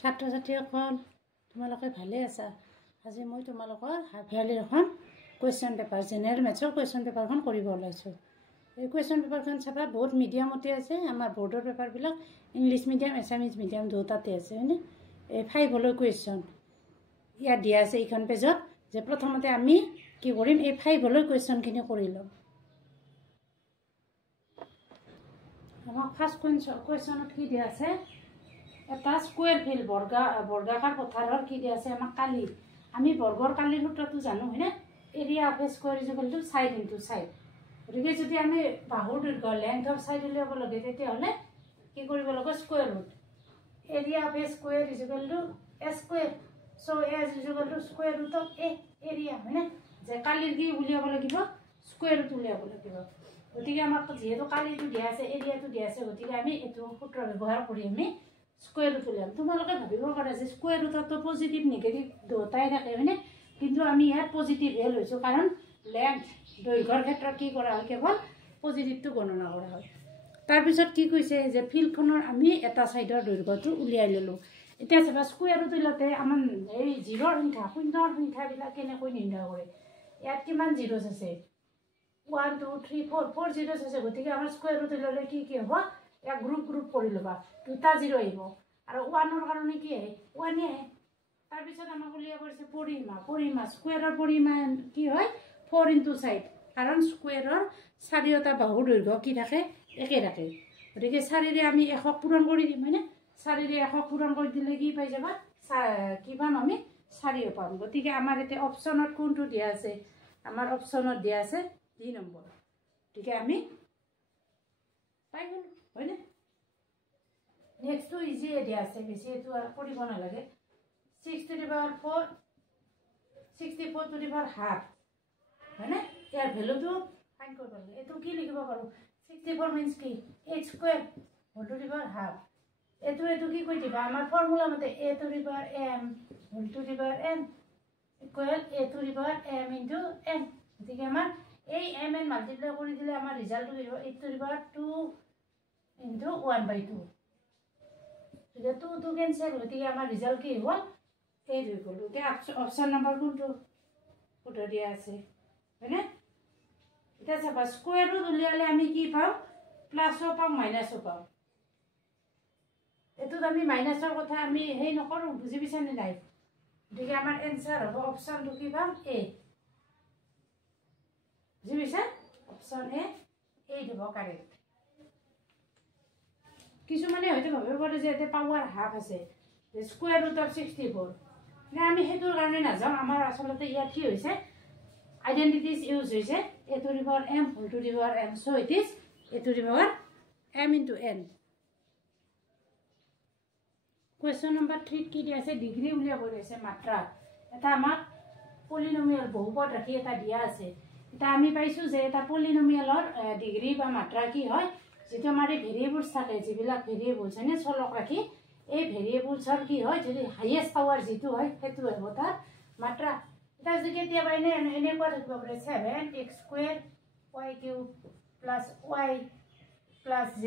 ছাত্ৰ ছাত্ৰীসকল তোমালোকে ভালে আছা। আজি মই তোমালোকৰ হাফ ইয়াৰলি এখন কুৱেশ্যন পেপাৰ জেনেৰেল মেথছৰ কুৱেশ্যন পেপাৰখন কৰিব ওলাইছোঁ। এই কুৱেশ্যন পেপাৰখন চাবা বহুত মিডিয়ামতে আছে। আমাৰ বৰ্ডৰ পেপাৰবিলাক ইংলিছ মিডিয়াম এছামিজ মিডিয়াম দুটাতে আছে হয়নে। এই 5লৈ কুৱেশ্যন ইয়াত দিয়া আছে এইখন পেজত যে প্ৰথমতে আমি কি কৰিম এই 5লৈ কুৱেশ্যনখিনি কৰি ল'ম। আমাক ফাৰ্ষ্ট কুৱেশ্যনত কি দিয়া আছে এটা স্কুৱেৰ ফিল্ড বৰ্গাকাৰ পথাৰৰ কি দিয়া আছে আমাক কালি আমি বৰ্গৰ কালিৰ সূত্ৰটো জানো হয়নে। Area of A square is equal to side into side. গতিকে যদি আমি বাহুৰ দৈৰ্ঘ্য লেংথ অফ সাইড উলিয়াব লাগে তেতিয়াহ'লে কি কৰিব লাগে square root area of A square is equal to A square. So' A is equal to square root of A area হয়নে। যে কালিৰ কি উলিয়াব লাগিব স্কুৱেৰ ৰুট উলিয়াব লাগিব। গতিকে আমাক যিহেতু কালিটো দিয়া আছে এৰিয়াটো দিয়া আছে গতিকে আমি এইটো সূত্ৰ ব্যৱহাৰ কৰি আমি স্কুৱেৰ ৰুট উলিয়াম। তোমালোকে ভাবিব পাৰা যে স্কুৱেৰ ৰুটতো পজিটিভ নিগেটিভ দুটাই থাকে হয়নে। কিন্তু আমি ইয়াত পজিটিভহে লৈছোঁ কাৰণ লেংথ দৈৰ্ঘ্যৰ ক্ষেত্ৰত কি কৰা হয় কেৱল পজিটিভটো গণনা কৰা হয়। তাৰপিছত কি কৈছে যে ফিল্ডখনৰ আমি এটা ছাইডৰ দৈৰ্ঘ্যটো উলিয়াই ল'লোঁ। এতিয়া চাবা স্কুৱেৰ ৰুট উলিয়াওঁতে আমাৰ এই জিৰৰ সংখ্যা শূন্যৰ সংখ্যাবিলাক কেনেকৈ নিৰ্ণয় কৰে। ইয়াত কিমান জিৰ'জ আছে 1 2 3 4 জিৰ'জ আছে। গতিকে আমাৰ স্কুৱেৰ ৰুট উলিয়ালে কি হ'ব ইয়াক গ্ৰুপ কৰি ল'বা দুটা জিৰ' আহিব আৰু 1ৰ কাৰণে কি আহে 1 আহে। তাৰপিছত আমাক উলিয়াব দিছে পৰিসীমা স্কুৱেৰৰ পৰিসীমা কি হয় 4 ইনটু সাইড কাৰণ স্কুৱেৰৰ চাৰিওটা বাহুৰ দৈৰ্ঘ্য কি থাকে একে থাকে। গতিকে 4ৰে আমি 100 পূৰণ কৰি দিম হয়নে। 4ৰে 100 পূৰণ কৰি দিলে কি পাই যাবা কি পাম আমি 4 পাম। গতিকে আমাৰ এতিয়া অপশ্যনত কোনটো দিয়া আছে আমাৰ অপশ্যনত দিয়া আছে 2 নম্বৰ। গতিকে আমি পাই গ'লো হয়নে। নেক্সটটো ইজিয়ে দিয়া আছে বেছি এইটো আৰু কৰিব নালাগে। 6 to the power 4 64 to the power half হয়নে। ইয়াৰ ভেলুটো ফাইন কৰিব লাগে। এইটো কি লিখিব পাৰোঁ 64 মিনছ কি h square whole to the power half. এইটো কি কৈ দিবা আমাৰ ফৰ্মুলা মতে a to the power m whole to the power n equal a to the power m into n। গতিকে আমাৰ এই m n মাল্টিপ্লাই কৰি দিলে আমাৰ ৰিজাল্টটো কি হ'ব 8 to the power 2 ইনটু 1/2। গতিকে 2 কেনচেল গতিকে আমাৰ ৰিজাল্ট কি হ'ব 8 হৈ গ'ল। এতিয়া অপশ্যন নম্বৰ কোনটো শুদ্ধ দিয়া আছে হয়নে। এতিয়া চাবা স্কুৱেৰ ৰুট উলিয়ালে আমি কি পাওঁ প্লাছো পাওঁ মাইনাছো পাওঁ। এইটোত আমি মাইনাছৰ কথা আমি সেই নকৰোঁ বুজি পাইছানে নাই। গতিকে আমাৰ এনচাৰ হ'ব অপশ্যনটো কি পাম এ বুজি পাইছা অপশ্যন এ 8 হ'ব কাৰেক্ট। কিছুমানে হয়তো ভাবিব পাৰে যে ইয়াতে পাৱাৰ হাফ আছে স্কুৱেৰ ৰুট অফ 64 নে আমি সেইটোৰ কাৰণে নাযাওঁ। আমাৰ আচলতে ইয়াত কি হৈছে আইডেণ্টিটিজ ইউজ হৈছে a to the power m whole to the power n। So' it is a to the power m into n। Question number 3 কি দিয়া আছে ডিগ্ৰী উলিয়াব দিছে মাত্ৰা এটা আমাক পলিনমিয়েল বহুপদ ৰাখি এটা দিয়া আছে। এতিয়া আমি পাইছোঁ যে এটা পলিনমিয়েলৰ ডিগ্ৰী বা মাত্ৰা কি হয় যিটো আমাৰ এই ভেৰিয়েবলছ থাকে যিবিলাক ভেৰিয়েবলছ হয়নে চলক ৰাখি এই ভেৰিয়েবলছৰ কি হয় যদি হাইয়েষ্ট পাৱাৰ যিটো হয় সেইটো হ'ব তাৰ মাত্ৰা। এতিয়া যদি কেতিয়াবা এনেকুৱা থাকিব পাৰে 7x square y³ plus y plus z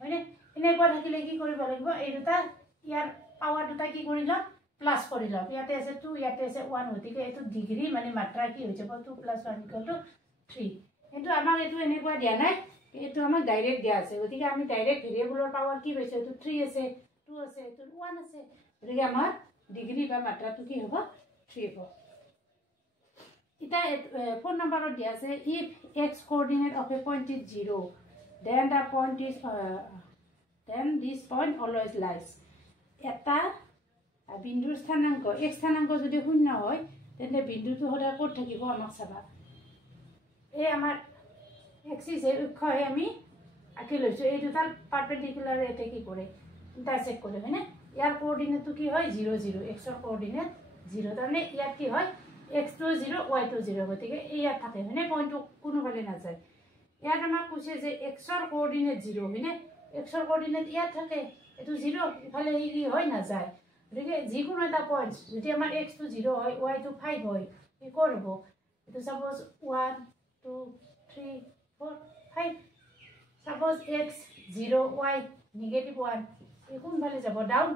হয়নে। এনেকুৱা থাকিলে কি কৰিব লাগিব এই দুটা ইয়াৰ পাৱাৰ দুটা কি কৰি ল'ম প্লাছ কৰি ল'ম। ইয়াতে আছে 2 ইয়াতে আছে 1 গতিকে এইটো ডিগ্ৰী মানে মাত্ৰা কি হৈ যাব 2 + 1 = 3। কিন্তু আমাক এইটো এনেকুৱা দিয়া নাই এইটো আমাক ডাইৰেক্ট দিয়া আছে। গতিকে আমি ডাইৰেক্ট ভেৰিয়েবলৰ পাৱাৰ কি পাইছোঁ এইটো 3 আছে 2 আছে এইটো 1 আছে। গতিকে আমাৰ ডিগ্ৰী বা মাত্ৰাটো কি হ'ব 3 হ'ব। এতিয়া 4 নম্বৰত দিয়া আছে if x coordinate of a point is 0 then this point always lies। এটা বিন্দুৰ স্থানাংক x স্থানাংক যদি 0 হয় তেন্তে বিন্দুটো সদায় ক'ত থাকিব আমাক চাবা। এই আমাৰ এক্সিছ অক্ষই আমি আঁকি লৈছোঁ এই দুটা পাৰপেণ্ডিকুলাৰ এতে কি কৰে ইণ্টাৰচেক্ট কৰে হয়নে। ইয়াৰ কোঅৰ্ডিনেটটো কি হয় 0 0 এক্সৰ কোঅৰ্ডিনেট 0 তাৰমানে ইয়াত কি হয় x2 0 y2 0 গতিকে ইয়াত থাকে হয়নে পইণ্টটো কোনোফালে নাযায়। ইয়াত আমাক কৈছে যে এক্সৰ কোঅৰ্ডিনেট 0 হয়নে এক্সৰ কোঅৰ্ডিনেট ইয়াত থাকে এইটো 0 ইফালে কি হয় নাযায়। গতিকে যিকোনো এটা পইণ্ট যদি আমাৰ x2 0 হয় y2 5 হয় কি ক'ত হ'ব এইটো ছাপ'জ 1 2 3 4 5 ছাপ'জ x 0 y -1 এই কোনফালে যাব ডাউন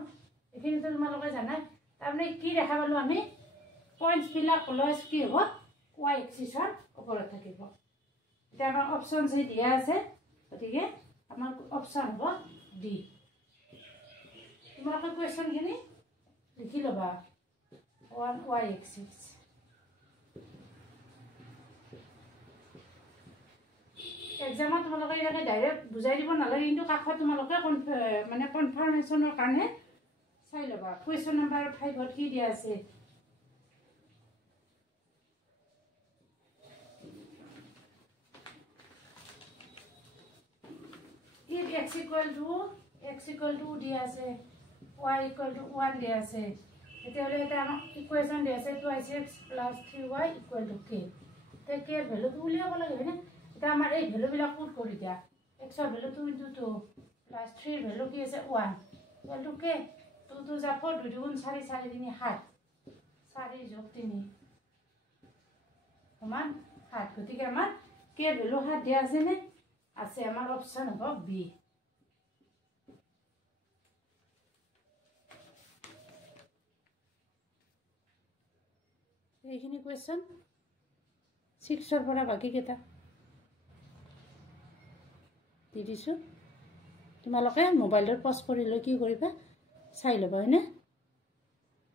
এইখিনিতো তোমালোকে জানাই তাৰমানে কি দেখা পালো আমি পইণ্টছবিলাক অলৱেজ কি হ'ব y এক্সিছৰ ওপৰত থাকিব এতিয়া আমাৰ অপশ্যন যে দিয়া আছে গতিকে আমাৰ অপশ্যন হ'ব ডি তোমালোকে কুৱেশ্যনখিনি লিখি ল'বা 1 y এক্সিছ এক্সামত তোমালোকে ইয়াতে ডাইৰেক্ট বুজাই দিব নালাগে কিন্তু কাষত তোমালোকে মানে কনফাৰ্মেশ্যনৰ কাৰণে চাই ল'বা কুৱেশ্যন নম্বৰ 5 কি দিয়া আছে if x equal to দিয়া আছে y equal to 1 দিয়া আছে তেতিয়াহ'লে এটা আমাক ইকুৱেশ্যন দিয়া আছে 2x plus 3y equal to k তে k ৰ ভ্যালুটো উলিয়াব লাগে হয়নে এটা আমাৰ এই ভ্যালুবিলাক পুট কৰি দিয়া x ৰ ভ্যালু 2 * 2 plus 3 ৰ ভ্যালু কি আছে 1 equal to k 2 2 যা 4 2 2 4 4 3 7 4 + 3 সমান 7 গতিকে আমাৰ k ৰ ভ্যালু 7 দিয়া আছে নে আছে আমাৰ অপশ্যন হ'ব বি এইখিনি কুৱেশ্যন 6 ৰ পৰা বাকি কেইটা দি দিছোঁ তোমালোকে মোবাইলত পজ কৰি লৈ কি কৰিবা চাই ল'বা হয়নে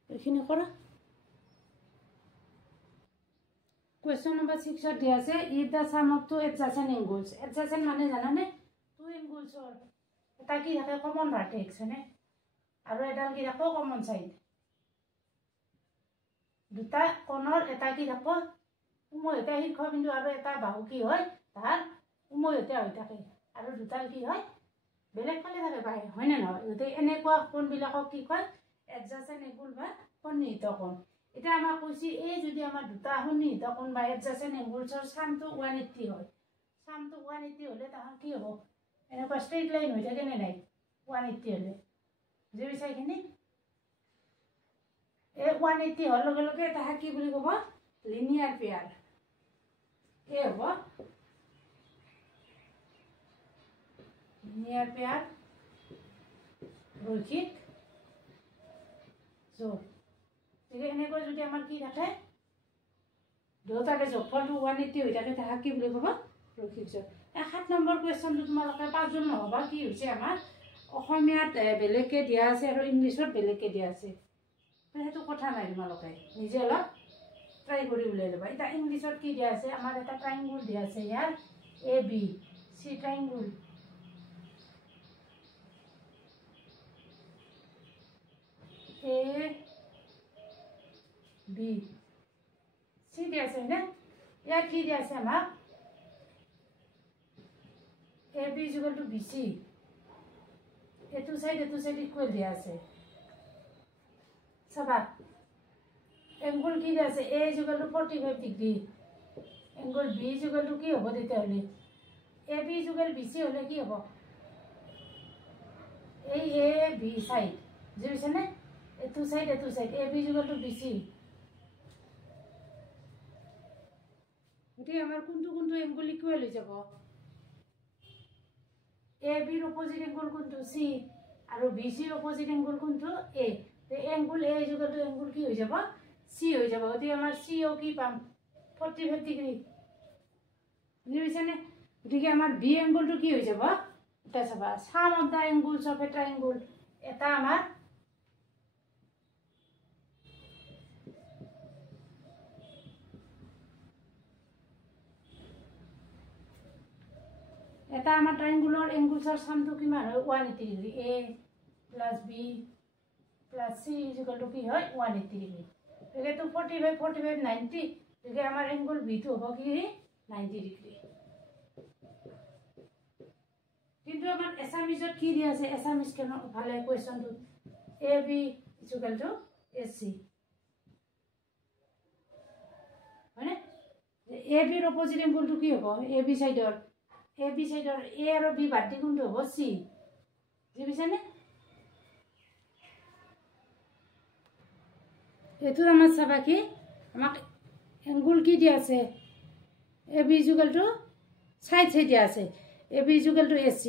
এইখিনি কৰা কুৱেশ্যন নম্বৰ 6 ত দিয়া আছে if the sum of two adjacent angles adjacent মানে জানানে two angles এটা কি থাকে কমন ভাৰ্টেক্স হয়নে আৰু এডাল কি থাকে কমন সাইড দুটা কোণৰ এটা কি থাকে উমৈহতীয়া শীৰ্ষবিন্দু আৰু এটা বাহু কি হয় তাৰ উমৈহতীয়া হৈ থাকে আৰু দুটাল কি হয় বেলেগ ফালে থাকে বাহিৰ হয় না নহয় গতিকে এনেকুৱা কোণবিলাকক কি কয় এডজাসেন্ট এংগল বা সন্নিহিত কোণ এটা আমাক কৈছি এই যদি আমাৰ দুটা সন্নিহিত কোণ বা এডজাসেন্ট এংগলছৰ সামটো 180 হয় সামটো 180 হলে তাহাৰ কি হ'ব এনেকুৱা স্ট্ৰেইট লাইন হৈ থাকে নে নাই 180 হলে বুজি পাইছা এইখিনি এই 180 হল লগে লগে তাহার কি বুলি ক'ব লিনিয়াৰ পেয়াৰ এ হ'ব লিনিয়াৰ পেয়াৰ ৰৈখিক যোগ ঠিক এনেকৈ যদি আমাৰ কি থাকে দুটাকে যোগফলটো 180 হৈ থাকে তাহাক কি বুলি ক'ব রৈখিক যোগ 7 নম্বৰ কুৱেশ্যনটো তোমালোকে পাঁচজন নহবা কি হৈছে আমাৰ অসমীয়াত বেলেগকে দিয়া আছে আৰু ইংলিছত বেলেগকে দিয়া আছে সেইটো কথা নাই তোমালোকে নিজে অলপ ট্ৰাই কৰি উলাই ল'বা এটা ইংলিছত কি দিয়া আছে আমাৰ এটা ট্ৰায়াঙ্গল দিয়া আছে ইয়াৰ A B C triangle A B C দিয়া আছে না ইয়াত কি দিয়া আছে আমাক AB = BC এটু সাইড ইকুয়াল দিয়া আছে সবা এঙ্গল কি দিয়া আছে A = 45 ডিগ্রি এঙ্গল B = কি হ'ব দিতে হলে AB = BC হলে কি হ'ব এই AB সাইড বুঝিছে না এটু সাইড AB = BC গতি আমাৰ কোনটো এঙ্গল ইকুয়াল হৈ যাব AB ৰ অপোজিট এঙ্গল কোনটো C আৰু BC ৰ অপোজিট এঙ্গল কোনটো A তে এঙ্গল A = এঙ্গল কি হৈ যাব C হৈ যাব গতি আমাৰ CO কি পাম 45 ডিগ্ৰী বুজিছেনে গতিকে আমাৰ B এঙ্গলটো কি হৈ যাব এটা চাবা sum of the angles of a triangle এটা আমাৰ এটা আমাৰ ট্ৰায়াঙ্গলৰ এঙ্গলছৰ সামটো কিমান হয় 180 degree A plus B plus C = কি হয় 180 ডিগ্ৰী এটো 45 45 90 গতিকে আমাৰ এঙ্গল B টো হ'ব কি 90 ডিগ্ৰী কিন্তু আমাৰ এসামিজত কি দিয়া আছে এসামিজ কেন ভালে কোৱেশ্চনটো AB = AC মানে AB ৰ অপোজিট এঙ্গলটো কি হ'ব AB সাইডৰ A আৰু B বাদ দি কোনটো হ'ব C বুজিছেনে এটো আমাৰ চাবা কি আমাক এঙ্গল কি দিয়া আছে AB = সাইড দিয়া আছে AB = AC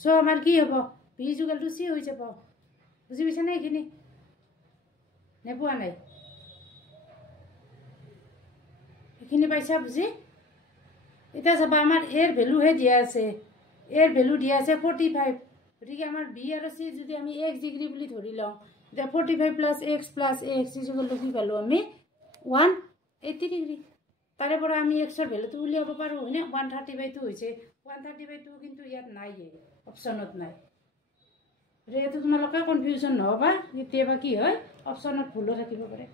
সো আমাৰ কি হ'ব B = C হৈ যাব বুজি পাইছা নে এইখিনি নেপোৱা নাই এইখিনি পাইছা বুজি এটা চাবা আমাৰ এৰ ভ্যালুহে দিয়া আছে এৰ ভ্যালু দিয়া আছে 45 গতিকে আমাৰ বি আৰু সি যদি আমি x ডিগ্ৰী বুলি ধৰি লওঁ এতিয়া 45 plus x plus x equal to কি পালো আমি 180 ডিগ্ৰী তাৰে পৰা আমি x ৰ ভ্যালুটো উলিয়াব পাৰো হয়নে 130/2 হৈছে 130/2 কিন্তু ইয়াত নাই অপচনত নাই ৰেটো তোমালোকে কনফিউজন নহবা কেতিয়াবা কি হয় অপচনত ভুলো থাকিব পাৰে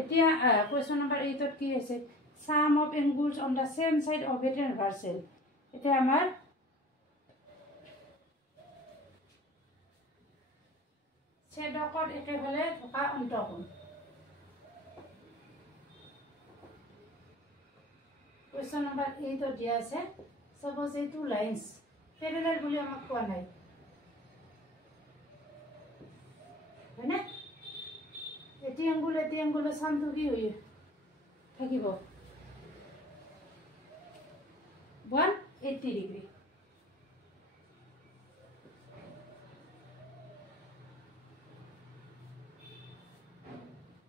এতিয়া কোৱেশ্চন নম্বৰ 8 ত কি আছে sum of angles on the same side of a transversal এটা আমাৰ ছেদকত একেফালে থকা অন্তকোণ কোৱেশ্চন নম্বৰ 8 ত দিয়া আছে suppose এই two lines parallel বুলি আমাক কোৱা নাই হয়নে এটি এংগুলৰ সামটো কি হৈ থাকিব 180 ডিগ্ৰী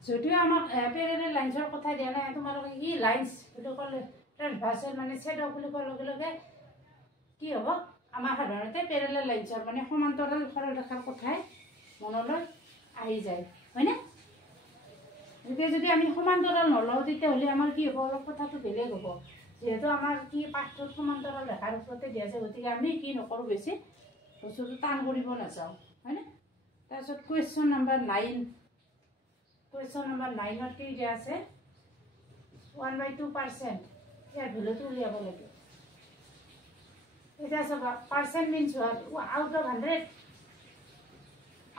যদিও আমাক প্যাৰালাল লাইনসৰ কথা দিয়া নাই তোমালোকে কি লাইনস বুলি ক'লে ট্ৰান্সভাৰ্সাল মানে ছেদক বুলি কোৱাৰ লগে লগে কি হ'ব আমাৰ সাধাৰণতে প্যাৰালাল লাইনসৰ মানে সমান্তৰাল সৰলৰেখাৰ কথাই মনলৈ আহি যায় হয়নে এতিয়া যদি আমি সমান্তৰাল নলওঁ তেতিয়াহ'লে আমাৰ কি হ'ব অলপ কথাটো বেলেগ হ'ব যেহেতু আমাৰ কি পাঠটোত সমান্তৰাল ৰেখাৰ ওপৰতে দিয়া আছে গতিকে আমি কি নকৰোঁ বেছি বস্তুটো টান কৰিব নাযাওঁ হয়নে তাৰপিছত কুৱেশ্যন নম্বৰ 9 কুৱেশ্যন নম্বৰ 9 ত কি দিয়া আছে 1/2% ইয়াৰ ভ্যালুটো উলিয়াব লাগে এটা চাবা percent means what out of 100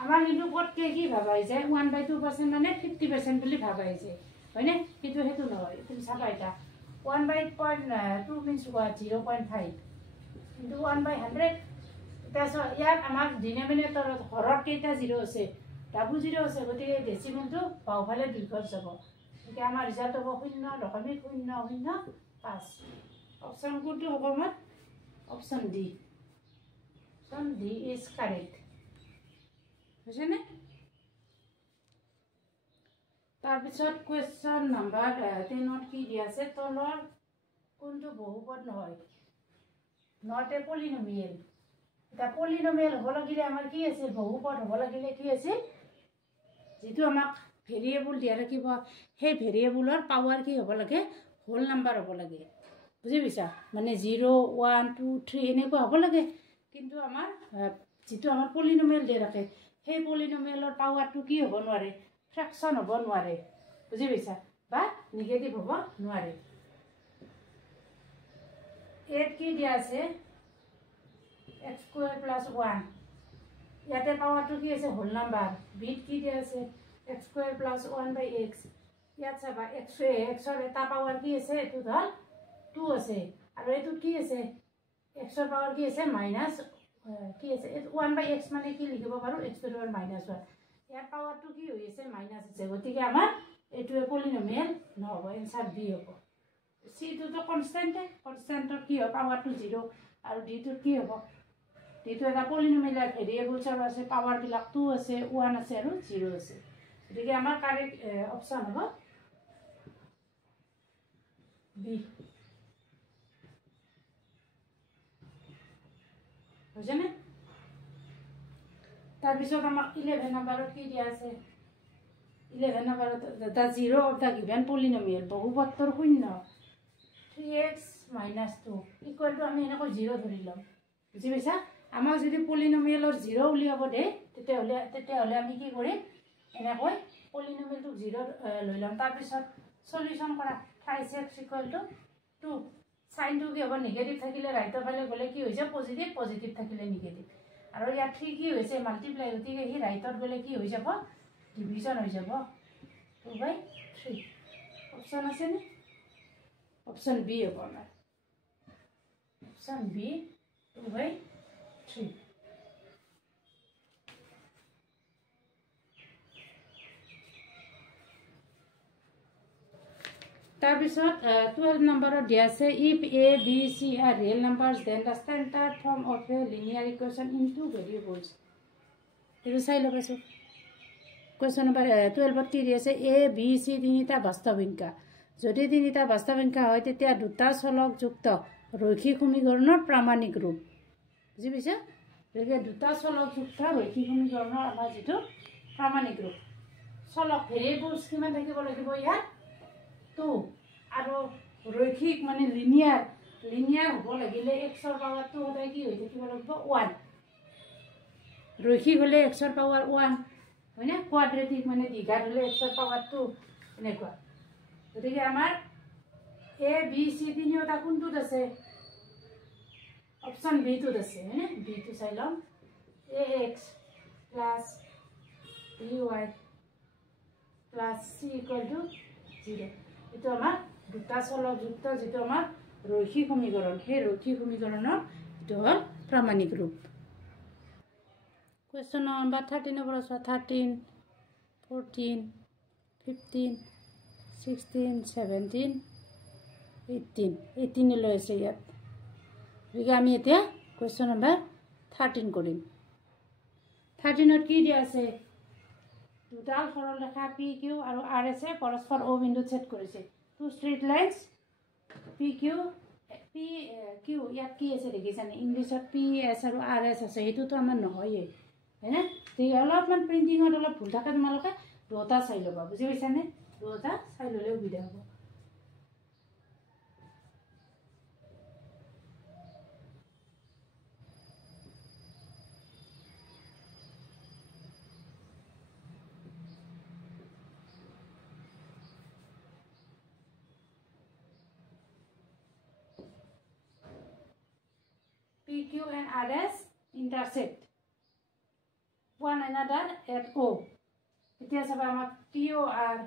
আমাৰ কিন্তু পটকে কি ভাবা যায় 1/2% মানে 50% বুলি ভাবা যায় হয়নে কিন্তু হেতু নহয় তুমি চাবা এটা 1/2 মিন্স হোৱাট 0.5 কিন্তু 1/100 এটা ইয়াত আমাৰ ডিনোমিনেটৰত হৰত কেইটা 0 আছে ডাবল 0 আছে গতিকে ডেসিমেলটো বাওফালে দীৰ্ঘত যাব গতিকে আমাৰ ৰিজাল্ট হ'ব 0.005 অপচন কোনটো হ'ব আমাৰ অপচন ডি ইজ কাৰেক্ট বুঝে নে তাৰপিছত কুৱেশ্যন নম্বৰ 10 ত কি দিয়া আছে তলৰ কোনটো বহুপদ নহয় নট এ পলিনোমিয়েল এটা পলিনোমিয়েল হ'ব লাগিলে আমাৰ কি আছে বহুপদ হ'ব লাগিলে কি আছে যেটো আমাক ভেৰিয়েবল দিয়া ৰাখিব সেই ভেৰিয়েবলৰ পাৱাৰ কি হ'ব লাগে হোল নাম্বাৰ হ'ব লাগে বুজি পাইছা মানে 0 1 2 3 এনেকুৱা হ'ব লাগে কিন্তু আমাৰ যেটো আমাৰ পলিনোমিয়েল দিয়া ৰাখে সেই পলিনোমিয়েলৰ পাৱাৰটো কি হ'ব নোৱাৰে ফ্ৰেকশন হ'ব নোৱাৰে বুজি পাইছা বা নিগেটিভ হ'ব নোৱাৰে এত কি দিয়া আছে x² + 1 ইয়াতে পাৱাৰটো কি আছে হোল নাম্বাৰ বিট কি দিয়া আছে x² + 1/x ইয়াত চাবা x ৰ এটা পাৱাৰ কি আছে এটো ধৰ 2 আছে আৰু এটো কি আছে x ৰ পাৱাৰ কি আছে মাইনাস কি আছে 1/x মানে কি লিখিব পাৰো x to the power -1 ইয়াৰ পাৱাৰটো কি হৈ আছে মাইনাস আছে গতিকে আমাৰ এটো পলিনোমিয়েল নহব এনসাৰ বি হ'ব সি টো তো কনস্ট্যান্টৰ কি হ'ব পাৱাৰটো 0 আৰু ডি টো কি হ'ব ডি টো এটা পলিনোমিয়েল ভেৰিয়েবলছ আছে পাৱাৰ বিলাক 2 আছে 1 আছে আৰু 0 আছে গতিকে আমাৰ কাৰেক্ট অপচন হ'ব বি বুঝেনে তাৰপিছত আমাক 11 নম্বৰত কি দিয়া আছে 11 নম্বৰত the zero of the given polynomial বহুপদৰ শূন্য 3x - 2 ইকুৱেল টু আমি এনেকৈ 0 ধৰি লম বুজি পাইছা আমাক যদি পলিনোমিয়েলৰ 0 উলিয়াব দে তেতিয়াহ'লে আমি কি কৰিম এনেকৈ পলিনোমিয়েলটো 0 লৈ লম তাৰপিছত সলিউশন কৰা 5x = 2 সাইনটো কি হ'ব নেগেটিভ থাকিলে ৰাইটৰ ফালে গলে কি হৈ যায় পজিটিভ থাকিলে নেগেটিভ আৰু ইয়াত 3 কি হৈছে মাল্টিপ্লাই গতিকে হি ৰাইটত গলে কি হৈ যাব ডিভিজন হৈ যাব 2/3 অপচন আছে নে অপচন বি হ'ব আমাৰ অপচন বি 2/3 তাৰপিছত 12 নম্বৰত দিয়া আছে if a b c are real numbers then the standard form of a linear equation in two variables এটো চাই লবাছো কুৱেশ্যন নম্বৰ 12 কি দি আছে এ বি চি তিনিটা বাস্তৱ সংখ্যা যদি তিনিটা বাস্তৱ সংখ্যা হয় তেতিয়া দুটা চলকযুক্ত ৰৈখিক সমীকৰণৰ প্ৰামাণিক ৰূপ বুজি পাইছে গতিকে দুটা চলকযুক্ত ৰৈখিক সমীকৰণৰ আমাৰ যিটো প্ৰামাণিক ৰূপ চলক ভেৰিয়েবলছ কিমান থাকিব লাগিব ইয়াত 2 আৰু ৰৈখিক মানে লিনিয়াৰ হ'ব লাগিলে xৰ পাৱাৰটো সদায় কি হৈ থাকিব লাগিব 1 ৰৈখিক হ'লে xৰ পাৱাৰ 1 হয়নে কোৱাড্ৰেটিক মানে দ্বিঘাত হ'লে xৰ পাৱাৰটো এনেকুৱা গতিকে আমাৰ এ বি চি তিনিওটা কোনটোত আছে অপশ্যন বি টোত আছে হয়নে বি টো চাই ল'ম a x plus b y plus c equal to 0 এইটো আমাৰ দুটা চলকযুক্ত যিটো আমাৰ ৰৈখিক সমীকৰণ সেই ৰৈখিক সমীকৰণৰ এইটো হ'ল প্ৰামাণিক ৰূপ কুৱেশ্যন নম্বৰ 13 পৰা চোৱা 13 14 15 16 17 18 লৈ আছে ইয়াত গতিকে আমি এতিয়া কুৱেশ্যন নম্বৰ 13 কৰিম 13ত কি দিয়া আছে দুডাল সৰল ৰেখা পি কিউ আৰু আৰ এছে পৰস্পৰ অ বিন্দুত ছেদ কৰিছে two straight lines P Q ইয়াত কি আছে দেখিছানে ইংলিছত পি এছ আৰু আৰ এছ আছে সেইটোতো আমাৰ নহয়েই হয়নে ঠিক অলপমান প্ৰিণ্টিঙত অলপ ভুল থাকে তোমালোকে দুটা চাই ল'বা বুজি পাইছানে দুটা চাই ল'লে সুবিধা হ'ব PQ and RS intersect one another at O. এতিয়া চাবা আমাক POR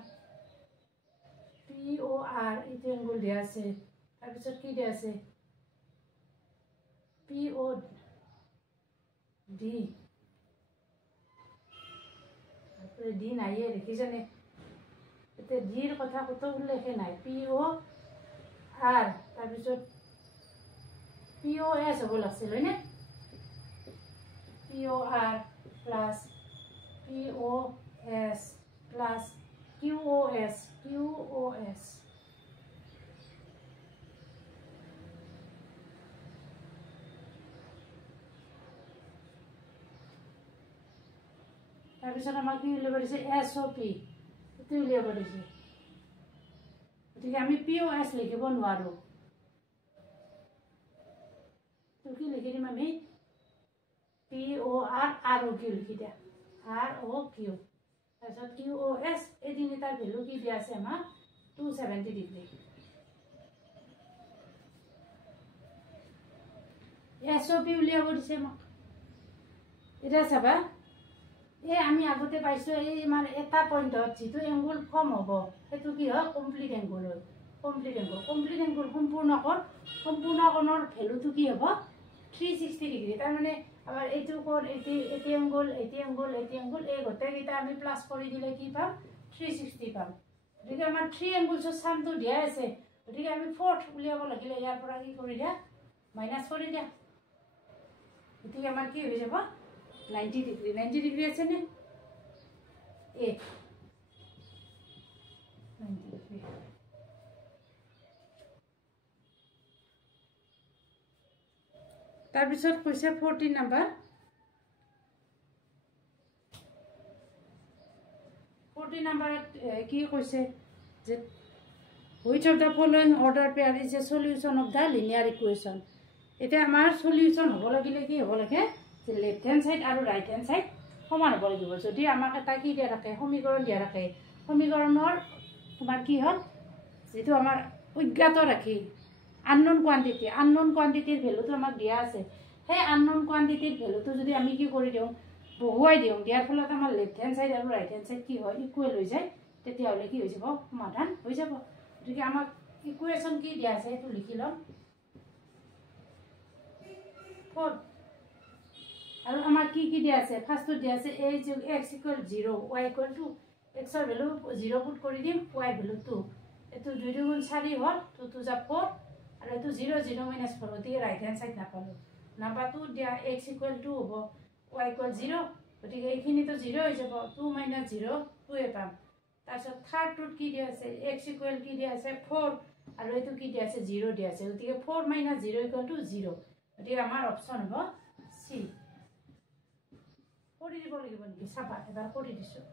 এইটো এংগল দিয়া আছে তাৰপিছত কি দিয়া আছে POD তাৰপৰে ডি নাইয়ে দেখিছানে এতে ডিৰ কথা কত উল্লেখে নাই POR তাৰপিছত POS হ'ব লাগছিল হয়নে POR plus POS plus QOS তাৰপিছত আমাক কি উলিয়াব দিছে SOP এইটো উলিয়াব দিছে গতিকে আমি POS লিখিব নোৱাৰো তো কি লিখি দিম আমি POR ROQ লিখি দিয়া ROQ তাৰপিছত QOS এই তিনিটাৰ ভ্যালু কি দিয়া আছে আমাক 270 ডিগ্ৰী SOP উলিয়াব দিছে আমাক এটা চাবা এই আমি আগতে পাইছো এই মানে এটা পইণ্টত যেটো এংগল ফৰ্ম হ'ব সেইটো কি হয় কমপ্লিট এংগল হয় কমপ্লিট এংগল সম্পূৰ্ণ কোণৰ ভ্যালুটো কি হ'ব 360 ডিগ্ৰী তাৰ মানে আমাৰ এইটো কোণ এটি এংগল এই গোটেইকেইটা আমি প্লাস কৰি দিলে কি পাম 360 পাম গতিকে আমাৰ 3 এংগলছৰ সামটো দিয়া আছে গতিকে আমি ফৰ্থ উলিয়াব লাগিলে ইয়াৰ পৰা কি কৰি দিয়া মাইনাস কৰি দিয়া গতিকে আমাৰ কি হৈ যাব 90 ডিগ্ৰী আছে নে এ 90 ডিগ্ৰী তাৰপিছত কৈছে 14 নম্বৰ 14 নম্বৰত কি কৈছে যে which of the following order pair is a solution of the linear equation এটা আমাৰ সলিউশন হ'ব লাগিলে কি হ'ব লাগে যে লেফট হ্যান্ড সাইড আৰু রাইট হ্যান্ড সাইড সমান হ'ব লাগিব যদি আমাক এটা কি দিয়া থাকে সমীকৰণ দিয়া থাকে সমীকৰণৰ তোমাৰ কি হ'ল যেটো আমাৰ অজ্ঞাত ৰাখি unknown quantity ভ্যালুটো আমাক দিয়া আছে সেই unknown quantity ভ্যালুটো যদি আমি কি কৰি দিও বহুৱাই দিও দিয়াৰ ফলত আমাৰ লেফট হ্যান্ড সাইড আৰু ৰাইট হ্যান্ড সাইড কি হয় ইকুৱেল হৈ যায় তেতিয়া হলে কি হৈ যাব সমাধান হৈ যাব গতিকে আমাক ইকুৱেশন কি দিয়া আছে এটো লিখি লম আৰু আমাৰ কি দিয়া আছে ফাৰ্স্টত দিয়া আছে a = x = 0 y = 2 x ৰ ভ্যালু 0 পুট কৰি দিম y ভ্যালু 2 এটো 2 * 4 হ'ল 2 * 4 আৰু এটো 0 0 - 4 দি ৰাইট হ্যান্ড সাইড নাপালো নাম্বাৰ 2 দিয়া x = 2 হ'ব y = 0 গতিকে এইখিনিতো 0 হৈ যাব 2 - 0 2 পাম তাৰপিছত থাৰ্ডটোত কি দিয়া আছে x ইকুৱেল কি দিয়া আছে 4 আৰু এইটো কি দিয়া আছে 0 দিয়া আছে গতিকে 4 - 0 ইকুৱেল টু 0 গতিকে আমাৰ অপশ্যন হ'ব চি কৰি দিব লাগিব নেকি চাবা এবাৰ কৰি দিছোঁ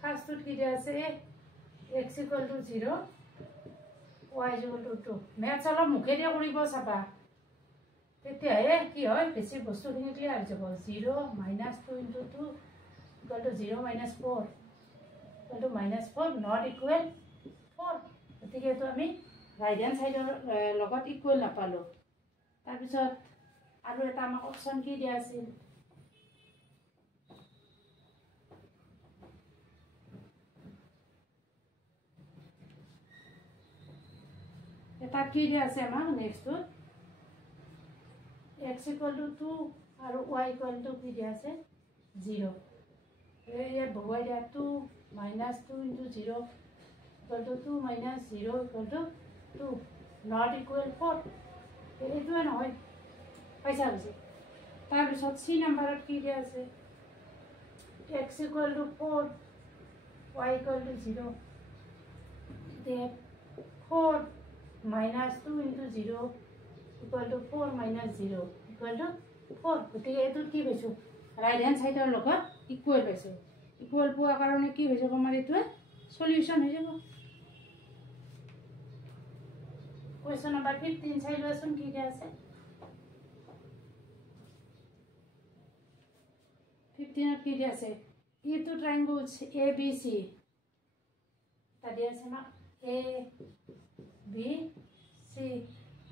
ফাৰ্ষ্টটোত কি দিয়া আছে x equal to 0 y equal to 2 maths অলপ মুখেদি কৰিব চাবা তেতিয়াহে কি হয় বেছি বস্তুখিনি ক্লিয়াৰ হৈ যাব 0 - 2 * 2 equal to 0 - 4 equal to -4 not equal 4 গতিকে এইটো আমি ৰাইট হেণ্ড চাইডৰ লগত ইকুৱেল নাপালোঁ তাৰপিছত আৰু এটা আমাক অপশ্যন কি দিয়া আছিল এটা কি দিয়া আছে আমাক নেক্সটটোত x ইকুৱেল টু 2 আৰু y ইকুৱেল টু কি দিয়া আছে 0 ইয়াত বহুৱাই দিয়া 2 - 2 * 0 equal to 2 - 0 equal to 2 not equal 4 এইটোৱে নহয় পাইছা হৈছে তাৰপিছত চি নাম্বাৰত কি দিয়া আছে x equal to 4 y equal to 0 4 - 2 * 0 equal to 4 - 0 equal to 4 গতিকে এইটোত কি পাইছোঁ ৰাইট হেণ্ড চাইডৰ লগত ইকুৱেল পাইছোঁ ইকুৱেল পোৱাৰ কাৰণে কি হৈ যাব আমাৰ এইটোৱে সলিউশ্যন হৈ যাব কুৱেশ্যন নম্বৰ 15 চাই লোৱাচোন কি দিয়া আছে 15ত কি দিয়া আছে এইটো ট্ৰাইংগলছ এ বি চি এটা দিয়া আছে আমাক এ বি চি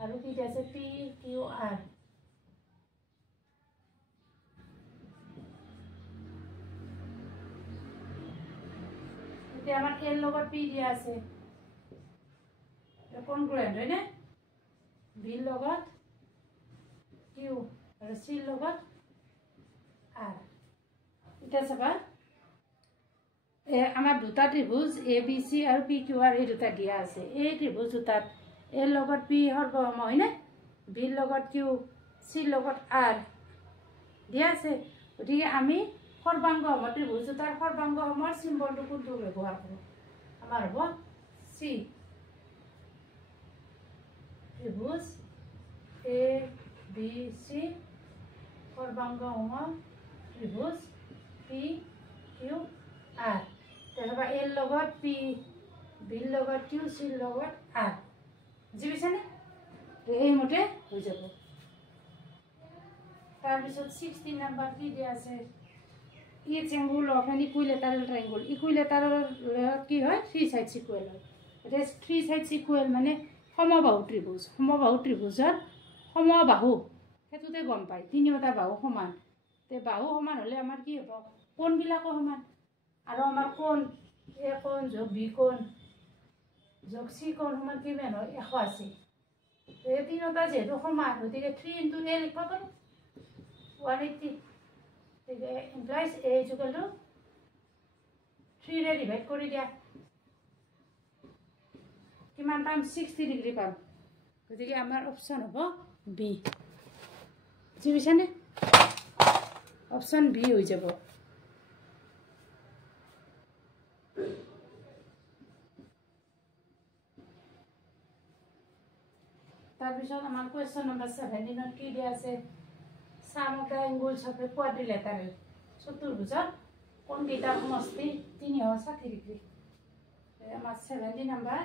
আৰু কি দিয়া আছে পি কিউ আৰ এতিয়া আমাৰ এৰ লগত পি দিয়া আছে কনগ্ৰুৱেণ্ট হয়নে বিৰ লগত কিউ আৰু চিৰ লগত আৰ এতিয়া চাবা আমাৰ দুটা ত্ৰিভুজ এ বি চি আৰু পি কিউ আৰ এই দুটা দিয়া আছে এই ত্ৰিভুজ দুটাত এৰ লগত পি সৰ্বসম হয়নে বিৰ লগত কিউ চিৰ লগত আৰ দিয়া আছে গতিকে আমি সৰ্বাংগ সম ত্ৰিভুজ দুটাৰ সৰ্বাংগ সমৰ চিম্বলটো কোনটো ব্যৱহাৰ কৰোঁ আমাৰ হ'ব চি ত্ৰিভুজ এ বি চি সৰ্বাংগ সম ত্ৰিভুজ পি কিউ আৰ তেনেকুৱা এৰ লগত পি বিৰ লগত কিউ চিৰ লগত আৰ বুজি পাইছানে এইমতে হৈ যাব তাৰপিছত 16 নম্বৰ কি দিয়া আছে each angle of an equilateral triangle equilateral কি হয় 3 sides equal হয় এটা 3 sides equal মানে সমবাহু ত্ৰিভুজৰ সমবাহু হেতুতে গম পায় তিনিওটা বাহু সমান তে বাহু সমান হলে আমাৰ কি হ'ব কোণবিলাকো সমান আৰু আমাৰ কোণ এ কোণ যোগ বি কোণ যোগ চি কোণ সমান কিমান হয় 180 এই তিনিওটা যেহেতু সমান গতিকে 3 * a লিখিব পাৰোঁ 180 implies a is equal to 3 ৰে ডিভাইড কৰি দিয়া কিমান পাম 60 ডিগ্ৰী পাম গতিকে আমাৰ অপশ্যন হ'ব বি বুজি পাইছানে অপশ্যন বি হৈ যাব তাৰপিছত আমাৰ কুৱেশ্যন নম্বৰ 17ত কি দিয়া আছে sum of the angles of a quadrilateral চতুৰ্ভুজৰ কোণকেইটাৰ সমষ্টি 360 ডিগ্ৰী আমাৰ 17 নম্বৰ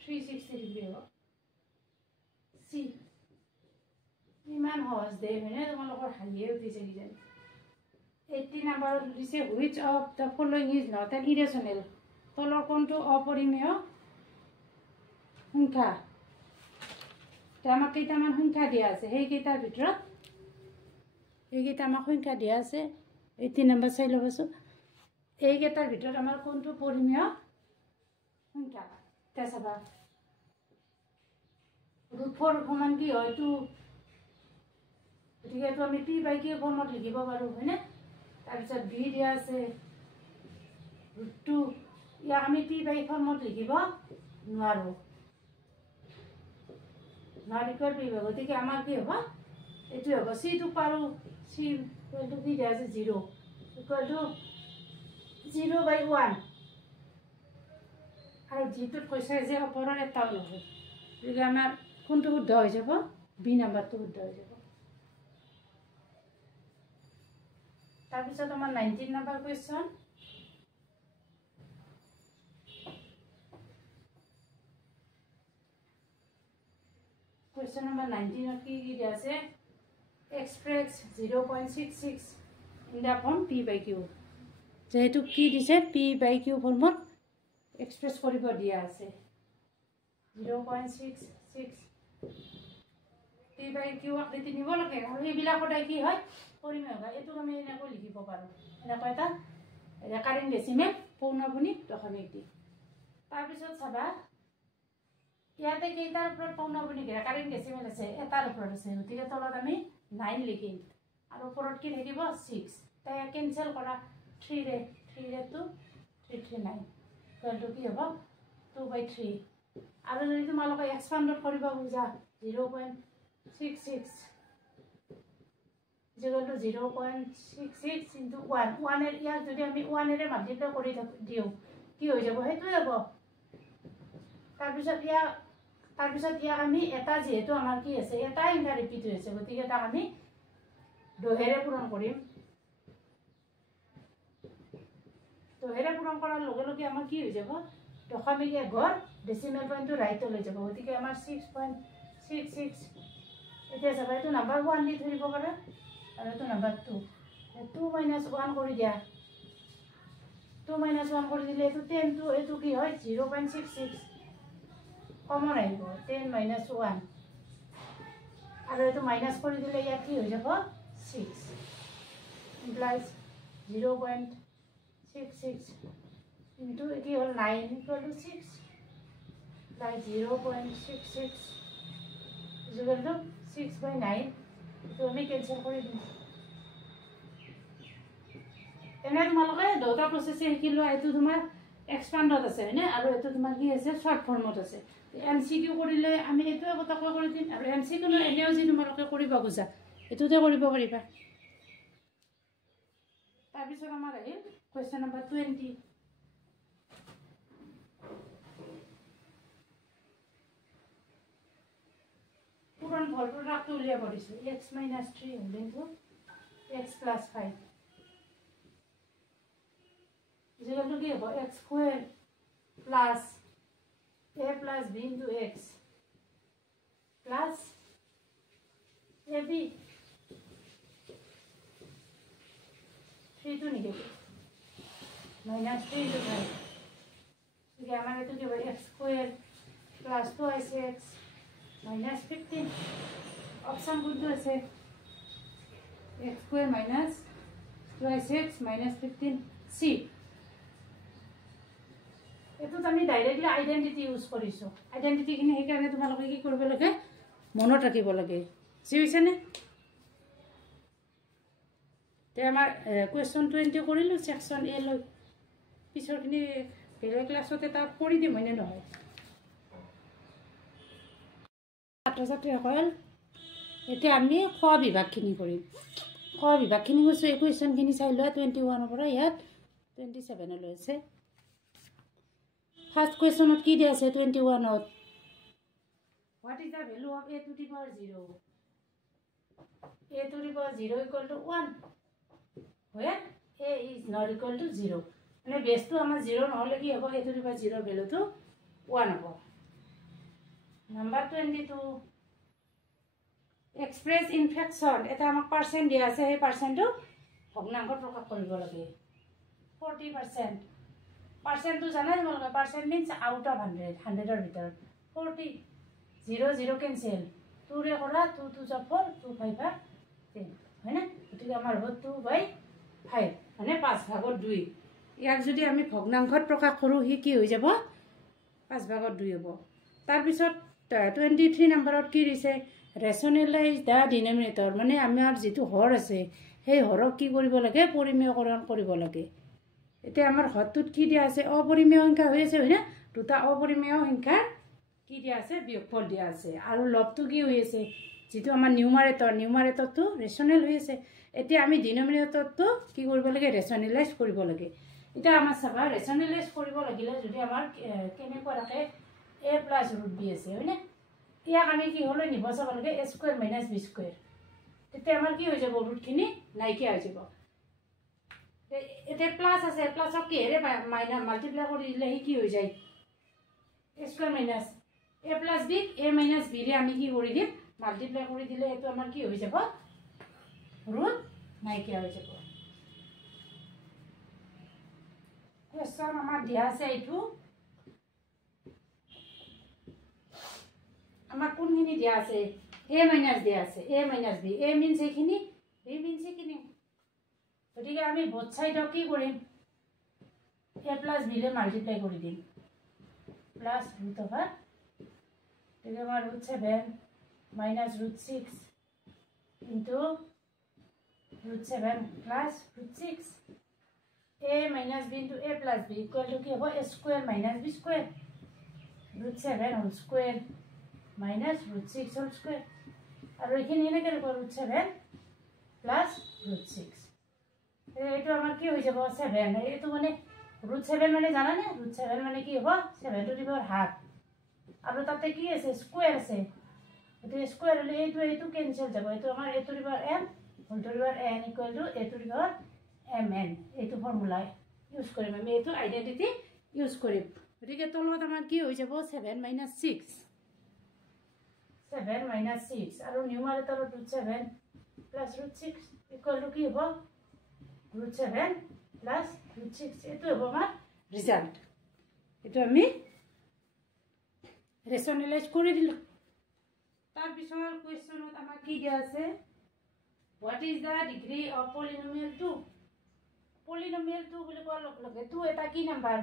360 ডিগ্ৰী হ'ব চি ইমান সহজ দে হয়নে তোমালোকৰ হাঁহিয়ে উঠিছে কিজানি 80 নম্বৰত দিছে which of the following is not an irrational তলৰ কোণটো অপৰিমেয় সংখ্যা আমাক কেইটামান সংখ্যা দিয়া আছে সেইকেইটাৰ ভিতৰত এইকেইটা আমাক সংখ্যা দিয়া আছে 80 নম্বৰ চাই ল'বচোন এইকেইটাৰ ভিতৰত আমাৰ কোনটো পৰিমেয় সংখ্যা এতিয়া চাবা √4 সমান কি হয় 2 গতিকে এইটো আমি পি বাই কিউ ফৰ্মত লিখিব পাৰোঁ হয়নে তাৰপিছত বি দিয়া আছে √2 ইয়াক আমি পি বাই ফৰ্মত লিখিব নোৱাৰোঁ নট ইকুৱেল পি গতিকে আমাৰ কি হ'ব এইটো হ'ব চিটো পাৰোঁ চি ইকুৱেলটো কি দিয়া আছে 0 ইকুৱেলটো 0/1 আৰু যিটোত কৈছে যে ওপৰৰ এটাও নহয় গতিকে আমাৰ কোনটো শুদ্ধ হৈ যাব বি নাম্বাৰটো শুদ্ধ হৈ যাব তাৰপিছত আমাৰ 19 নম্বৰ কুৱেশ্যন Question number 19 की दिया से express 0.66 in the form p by q जेहेतु की दिसे p by q फॉर्मत express करिब दिया আছে 0.66 p by q আকৃতি নিব লাগে আৰু এইবিলাক সদায় কি হয় পৰিমেয় হয় এটো আমি এনেকৈ লিখিব পাৰো এনেকৈ এটা ৰেকাৰিং ডেসিমেল পৌনপুনিক দশমিক দি তাৰ পিছত চাবা ইয়াতে কেইটাৰ ওপৰত পৌনপুনিক ৰেকাৰিং ডেসিমেল আছে এটাৰ ওপৰত আছে গতিকে তলত আমি 9 লিখিম আৰু ওপৰত কি থাকিব 6 তাই কেনসেল কৰা 3 ৰে 2 339 ইকুৱেলটো কি হ'ব 2/3 আৰু যদি তোমালোকে এক্সপান্ড কৰিব বুজা 0.66 equal to 0.66 into 1 1 এর ইয়াক যদি আমি 1 এর মাল্টিপ্লাই কৰি দিও কি হৈ যাব হেতু হ'ব তাৰপিছত ইয়া আমি এটা যেহেতু আমাৰ কি আছে এটা ইনকা ৰিপিট হৈছে গতিকে এটা আমি দহেৰে পূৰণ কৰিম দহেৰে পূৰণ কৰাৰ লগে লগে আমাৰ কি হৈ যাব দশমিক ঘৰ ডেসিমেল পইণ্টটো ৰাইটলৈ লৈ যাব গতিকে আমাৰ 6.66 এতিয়া চাবা এইটো নাম্বাৰ 1 দি ধৰিব পাৰা আৰু এইটো নাম্বাৰ 2 2 - 1 কৰি দিয়া 2 - 1 কৰি দিলে এইটো 10 টো এইটো কি হয় 0.66 কমন আহিব 10 - 1 আৰু এইটো মাইনাস কৰি দিলে ইয়াত কি হৈ যাব 6 implies 0.66 into কি হল 9 equal to 6 like 0.66 is equal to 6/9 তো আমি কেনসেল কৰি দিম এনে তোমালোকে দুটা প্ৰসেসে শিকিলো এটো তোমাৰ এক্সপান্ডত আছে হয়নে আৰু এটো তোমাৰ কি আছে শৰ্ট ফৰ্মত আছে এমসিকিউ কৰিলে আমি এটো কথা কৰি দিম আৰু এমসিকিউ ন এনেও যি তোমালোকে কৰিব খুজা এটোতে কৰিব পাৰিবা তাৰ পিছত আমাৰ আহিল কোৱেশ্চন নম্বৰ 20 পুৰণ ভৰ প্ৰডাক্ট উলিয়াব দিছো x - 3 into x + 5 যেটো কি হ'ব x square plus a plus b into x plus ab 3 to negative minus 3 into 5 ये हमारे तो क्या बड़ी x square plus 2x minus 15 option बुद्धू ऐसे x square minus 2x minus 15 c এটো আমি ডাইৰেক্টলি আইডেন্টিটি ইউজ কৰিছো আইডেন্টিটি খিনি হে কাৰণে তোমালোকে কি কৰিব লাগে মনত ৰাখিব লাগে বুজিছানে তে আমাৰ কোৱেশ্চন 20 কৰিলো সেকশন এ লৈ পিছৰ খিনি বেলে ক্লাছতে তা কৰি দিম হয়নে নহয় ছাত্ৰ-ছাত্ৰী সকল এতিয়া আমি খ বিভাগ খিনি কৰিম খ বিভাগ খিনি কৈছো এই কোৱেশ্চন খিনি চাই লোৱা 21 ৰ পৰা ইয়াত 27 লৈ আছে First question of key is 21 of what is the value of a to the power 0? A to the power 0 equal to 1 where a is not equal to 0 and base to 0 নহলে কি হ'ব a to the power 0 value to 1 হ'ব number 22 express in fraction এটা আমাক percent দিয়া আছে এই পার্সেন্টটো ভগ্নাংশত প্ৰকাশ কৰিব লাগে 40% Percent to jana है percent means out of 100 100 or bit 40 0 0 cancel 2 रे करा 2 2 जा 4 2 5 10 है ना ठीक है हमार हो 2/5 माने 5 भागत 2 ইয়াক যদি আমি ভগ্নাংশত প্ৰকাশ কৰো হি কি হৈ যাব 5 ভাগত 2 হ'ব তাৰ পিছত 23 নম্বৰত কি দিছে ৰেশনালাইজ দা ডিনোমিনেটৰ মানে আমাৰ যেটো হৰ আছে সেই হৰক কি কৰিব লাগে পৰিমেয়কৰণ কৰিব লাগে এতিয়া আমাৰ হৰটোত কি দিয়া আছে অপৰিমেয় সংখ্যা হৈ আছে হয়নে দুটা অপৰিমেয় সংখ্যাৰ কি দিয়া আছে বিয়োগফল দিয়া আছে আৰু লবটো কি হৈ আছে যেটো আমাৰ নিউমাৰেটৰটো ৰেচনেল হৈ আছে এতিয়া আমি ডিনমিনেটৰটো কি কৰিব লাগে ৰেচনেলাইজ কৰিব লাগে এটা আমাৰ চাবা ৰেচনেলাইজ কৰিব লাগিলে যদি আমাৰ কেনেকুৱা থাকে a + √b আছে হয়নে ইয়াক আমি কি হলে নিব চাব লাগে a² - b² তেতিয়া আমাৰ কি হৈ যাব ৰুটখিনি নাইকিয়া হৈ যাব এটা প্লাস আছে প্লাসক কি হেৰে মাইনাস মাল্টিপ্লাই কৰি দিলে কি হৈ যায় a² - a + b a - b ৰে আমি কি কৰি দিম মাল্টিপ্লাই কৰি দিলে এটো আমাৰ কি হৈ যাব ৰুট নাইকিয়া হৈ যাব কোৱেশ্চন আমাৰ দিয়া আছে এইটো আমাৰ কোনখিনি দিয়া আছে a - দিয়া আছে a - b a মিন্স এইখিনি b মিন্স এইখিনি গতিকে আমি বোথ সাইডক কি কৰিম a + b ৰে মাল্টিপ্লাই কৰি দিম প্লাস √/, তেতিয়া আমাৰ √7 - √6 into √7 plus √6 a minus b into a plus b equal to क्या हो a square minus b square √7 whole square minus √6 whole square और इखिन इने के √7 plus √6 এইটো আমাৰ কি হৈ যাব 7 এইটো মানে √7 মানে জানা নে √7 মানে কি হ'ব 7 to the power half আৰু তাতে কি আছে স্কয়াৰ আছে এটো স্কয়াৰ হলে এইটো কেনসেল যাব এটো আমাৰ a to the power m whole to the power n equal to a to the power mn এইটো ফৰ্মুলা ইউজ কৰিম আমি এইটো আইডেন্টিটি ইউজ কৰিম গতিকে তলত আমাৰ কি হৈ যাব 7 - 6 7 - 6 আৰু নিউমাৰেটৰত √7 plus √6 equal to কি হ'ব √7 plus √6 এইটো হ'ব আমাৰ ৰিজাল্ট এইটো আমি ৰেচনেলাইজ কৰি দিলো তাৰ পিছৰ কোৱেশ্চনত আমাৰ কি দিয়া আছে what is the degree of polynomial 2 polynomial 2 বুলি কোৱাৰ লগে 2 এটা কি নাম্বাৰ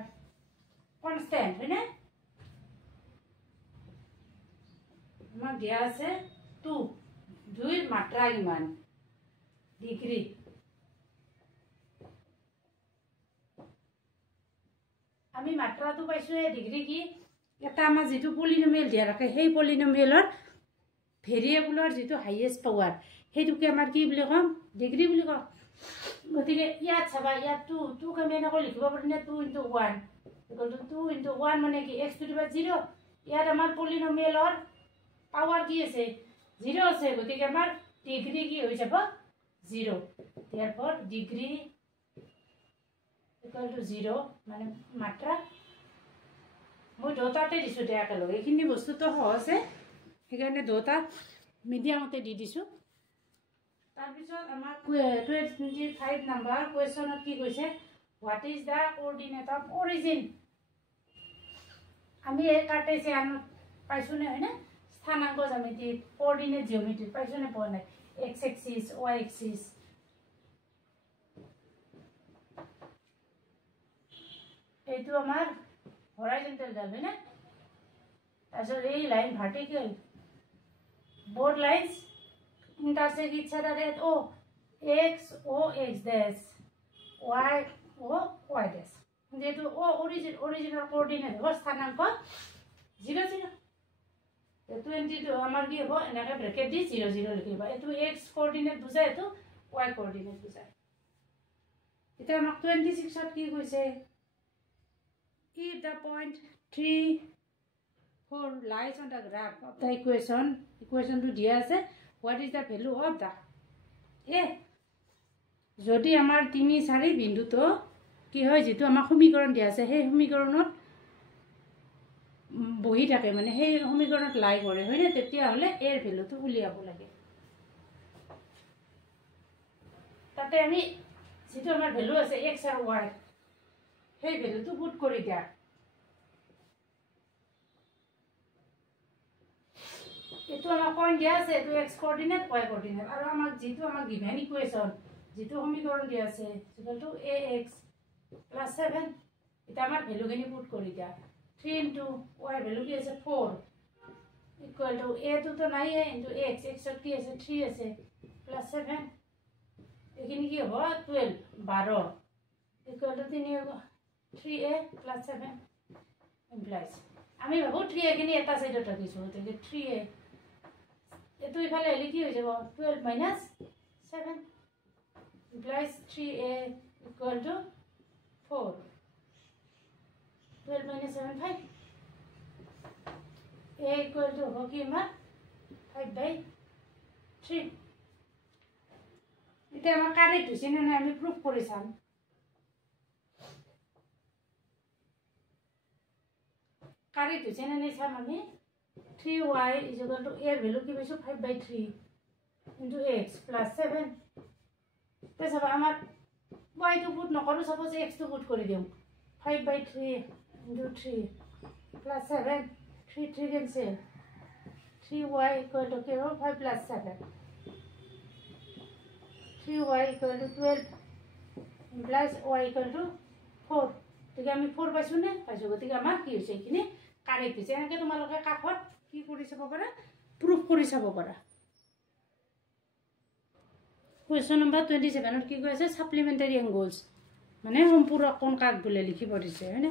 কনস্ট্যান্ট হয়নে আমাৰ দিয়া আছে 2 দুইৰ মাত্ৰা ইমান ডিগ্ৰী আমি মাত্ৰাটো পাইছো এ ডিগ্ৰী কি এটা আমাৰ যেটো পলিনোমিয়াল দিয়া ৰাখে সেই পলিনোমিয়ালৰ ভেৰিয়েবলৰ যেটো হাইয়েস্ট পাৱাৰ হেতুকে আমাৰ কি বুলি কম ডিগ্ৰী বুলি কম গতিকে ইয়াত চাবা ইয়াত 2 কমে না কৰি লিখিব পাৰি না 2 * 1 2 * 1 মানে কি x to the power 0 ইয়াত আমাৰ পলিনোমিয়ালৰ পাৱাৰ কি আছে 0 আছে গতিকে আমাৰ ডিগ্ৰী কি হৈ যাব 0 therefore degree equal to 0 মানে মাত্ৰা মই দুটাতে দিছো দে একেলগে এইখিনি বস্তুটো সহজ আছে সেইকাৰণে দুটা মিডিয়ামতে দি দিছো তাৰ পিছত আমাৰ 25 নম্বৰ কোৱেশ্চনত কি কৈছে what is the coordinate of origin আমি এই কাৰ্টেছিয়ান পাইছো নে হয়নে স্থানাংক জ্যামিতি কোঅৰ্ডিনেট জিওমেট্ৰি পাইছো নে পোৱা নাই x axis y axis এইটো আমাৰ horizontal ডাল হয়নে তাৰপিছত এই line vertical both lines intersect each other at o x o x dash y o y dash যেটো o original coordinate হ'ব স্থানাংক 0 0 22 আমাৰ কি হ'ব এনেকৈ ব্ৰেকেট দি 0 0 লিখিবা এটো x কোঅৰ্ডিনেট বুজায় এটো y কোঅৰ্ডিনেট বুজায় এটা আমাক 26 ত কি কৈছে if the point 3 4 lies on the graph of the equation to দিয়া আছে what is the value of the a যদি আমাৰ 3 4 বিন্দুটো কি হয় যেটো আমাৰ সমীকৰণ দিয়া আছে সেই সমীকৰণত বহি থাকে মানে সেই সমীকৰণত লাই কৰে হয়নে তেতিয়া হলে a এৰ ভ্যালুটো উলিয়াব লাগে তাতে আমি যেটো আমাৰ ভ্যালু আছে x আৰু y সেই ভ্যালুটো পুট কৰি দিয়া এটো আমাৰ পয়েন্ট দিয়া আছে এটো x কোঅৰ্ডিনেট y কোঅৰ্ডিনেট আৰু আমাক যেটো আমাক গিভেন ইকুৱেচন যেটো সমীকৰণ দিয়া আছে ইকুয়াল টু ax + 7 এটা আমাৰ ভ্যালু গনি পুট কৰি দিয়া 3 into y ভ্যালু কি আছে 4 ইকুয়াল টু a তো নাই into x x ত কি আছে 3 আছে + 7 এখিনি কি হ'ব 12 12 ইকুয়াল টু 3a + 7 implies আমি ভাবো 3 এখিনি এটা সাইডত ৰাখিছো গতিকে 3a এইটো ইফালে হ'লে কি হৈ যাব 12 minus 7 implies 3a equal to 4 12 minus 7 5 a equal to হ'ব কি আমাৰ 5/3 এতিয়া আমাৰ কাৰেক্ট হৈছে নে নাই আমি প্ৰুফ কৰি চাম কাৰেক্ট হৈছে নে নাই চাম আমি 3y is equal to a value কি পাইছো 5/3 into x plus 7 তো সব আমার y তো পুট নকৰো suppose x তো পুট কৰি দিম 5/3 into 3 plus 7 3 cancel 3y equal to 5 plus 7 3y equal to 12 implies y equal to 4 ঠিক আমি 4 পাইছো নে পাইছো গতিকে আমাৰ কি হৈছে এখিনি কাৰেক্ট হৈছে এনেকে তোমালোকে কাখত কি কৰি চাব পাৰা প্ৰুফ কৰি চাব পাৰা কোৱেশ্চন নম্বৰ 27 ৰ কি কৈ আছে সাপ্লিমেন্টাৰী এংগলছ মানে সম্পূৰক কোণ কাক বুলি লিখিব দিছে হয়নে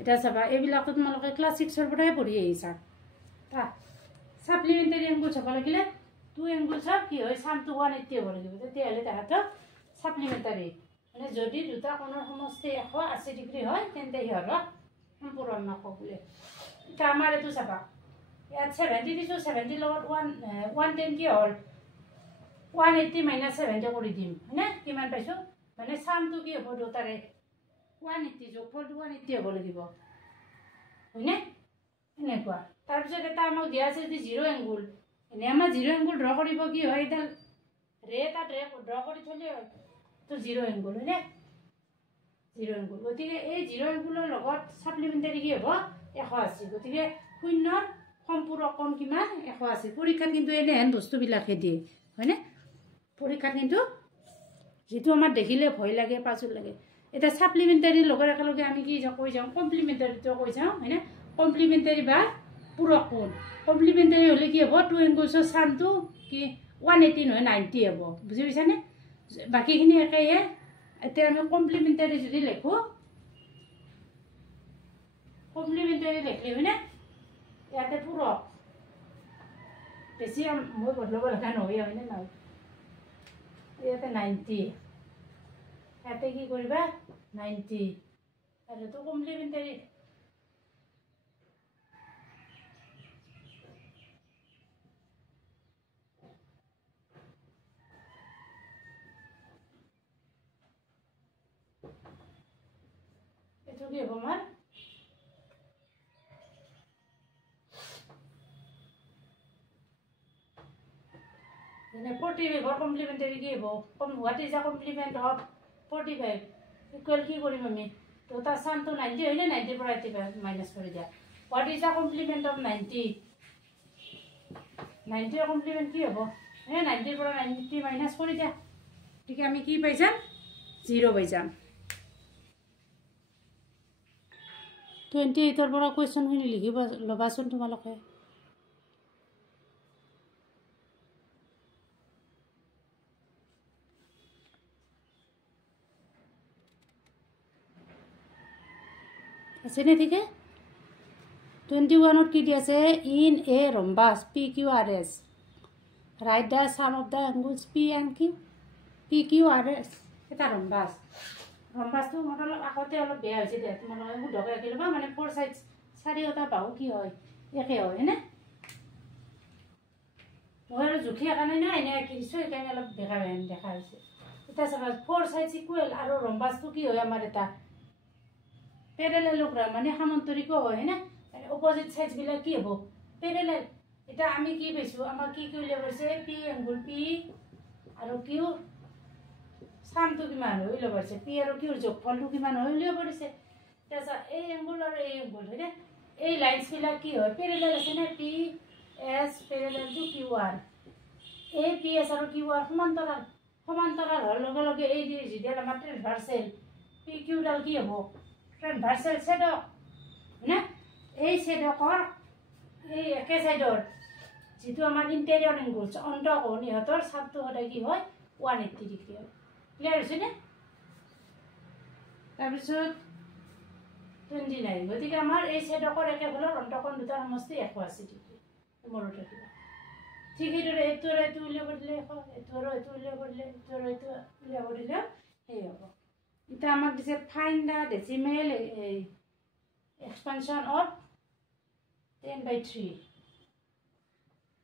এটা চাবা এইবিলাক তোমালোকে ক্লাস 6 ৰ পৰাই পঢ়ি আহিছা তা সাপ্লিমেন্টাৰী এংগলছ হ'ব লাগিলে টু এংগলছ কি হয় সামটো 180 হ'ব লাগিব তেতিয়া হলে তাহাঁতক সাপ্লিমেন্টাৰী মানে যদি দুটা কোণৰ সমষ্টি 180 ডিগ্ৰী হয় তেন্তে ইহঁতক সম্পূৰক নকও বুলি এটা আমাৰ এটো চাবা ইয়াত 70 দিছো 70 লগত 110 কি হ'ল 180 minus 70 কৰি দিম হয়নে কিমান পাইছো মানে সামটো কি হ'ব দুটাৰে 180 যোগফলটো 180 হ'ব লাগিব হয়নে এনেকুৱা তাৰ পিছত এটা আমাক দিয়া আছে যে 0 এংগল এনে আমাৰ 0 এংগল ড্ৰ কৰিব কি হয় এটা ৰে ড্ৰ কৰি থলে হয় তো 0 এংগল হয়নে 0 এংগল গতিকে এই 0 এংগলৰ লগত সাপ্লিমেন্টাৰী কি হ'ব 180 গতিকে শূন্যৰ সম্পূৰক কোণ কিমান 180 পৰীক্ষাত কিন্তু এনেহেন বস্তুবিলাকে দিয়ে হয়নে পৰীক্ষাত কিন্তু যেটো আমাৰ দেখিলে ভয় লাগে পাছল লাগে এটা সাপ্লিমেন্টাৰী লগত একেলগে আমি কি কৈ যাওঁ কমপ্লিমেন্টাৰীটো কৈ যাওঁ হয়নে কমপ্লিমেন্টাৰী বা পূৰক কোণ কমপ্লিমেন্টাৰী হলে কি হ'ব টু এংগলছৰ সামটো কি 180 নহয় 90 হ'ব বুজি পাইছানে বাকিখিনি একেই এতিয়া আমি কমপ্লিমেন্টাৰী যদি লেখো কমপ্লিমেন্টাৰী লিখলে হয়নে ইয়াতে পূৰক বেছি মই বদলাব লগা নহয় হয়নে নহয় ইয়াতে 90 ইয়াতে কি কৰিবা 90 আৰু তো কমপ্লিমেন্টাৰী এটো কি হ'ব আমাৰ then 45 or complementary কি হ'ব what is the complement of 45 equal কি কৰিম আমি তো তাৰ সামটো 90 হয়নে 90 পৰা 85 মাইনাস কৰি দিয়া what is the complement of 90 90 ৰ complement কি হ'ব হে 90 পৰা 90 মাইনাস কৰি দিয়া ঠিক আমি কি পাই যাম 0 পাই যাম 28 ৰ পৰা কোৱেশ্চন খিনি লিখিব লবাচোন তোমালোকে আছে নে ঠিক 21 ত কি দি আছে in a rhombus PQRS write the sum of the angles P and Q PQRS এটা ৰম্বাসটো মতল আগতে অলপ বেয়া হৈছে দে তোমালোকে বুধকে ৰাখিলবা মানে ফোৰ সাইড চাৰিওটা বাহু কি হয় একে হয় হয়নে মই জুখিয়া কাৰণে না এনে কিছো একানে অলপ দেখা হৈছে এটা চাবা ফোৰ সাইড ইকুৱেল আৰু ৰম্বাসটো কি হয় আমাৰ এটা প্যারালেলোগ্রাম মানে সমান্তরিক হয় না অপোজিট সাইডস বিলাক কি হ'ব প্যারালেল এটা আমি কি পাইছো আমাৰ কি কি উলিয়াব আছে পি এংগল পি আৰু কিউ সামটো কিমান হৈ উলিয়াব আছে পি আৰু কিউৰ যোগফলটো কিমান হৈ উলিয়াব আছে তাছা এই এংগল আৰু এই এংগল হয়নে এই লাইনস বিলাক কি হয় প্যারালেল আছে না পি এস প্যারালেল টু কিউ আর এই পি এস আৰু কিউ আৰ সমান্তৰাল হোৱাৰ লগে লগে এই যে যিডাল আমাৰ ট্ৰান্সভাৰ্সেল পি কিউ ডাল কি হ'ব ট্ৰান্সভাৰ্সাল শেডক না এই শেডকৰ এই একে সাইডৰ যেটো আমাৰ ইন্টেৰিয়ৰ এংগলছ অন্তঃকোণ ইহঁতৰ সামটো হদাই কি হয় 180 ডিগ্ৰী হয় ক্লিয়াৰ হৈছে নে তাৰপিছত 29 গতিকে আমাৰ এই শেডকৰ একে ফলৰ অন্তঃকোণ দুটা সমষ্টি 180 ডিগ্ৰী মনত ৰাখিবা ঠিক সেইদৰে এইটো আৰু এইটো উলিয়াব দিলে এইটো আৰু এইটো উলিয়াব দিলে এইটো আৰু এইটো উলিয়াব দিলে সেই হ'ব এতিয়া আমাক দিছে fine the decimal expansion of 10/3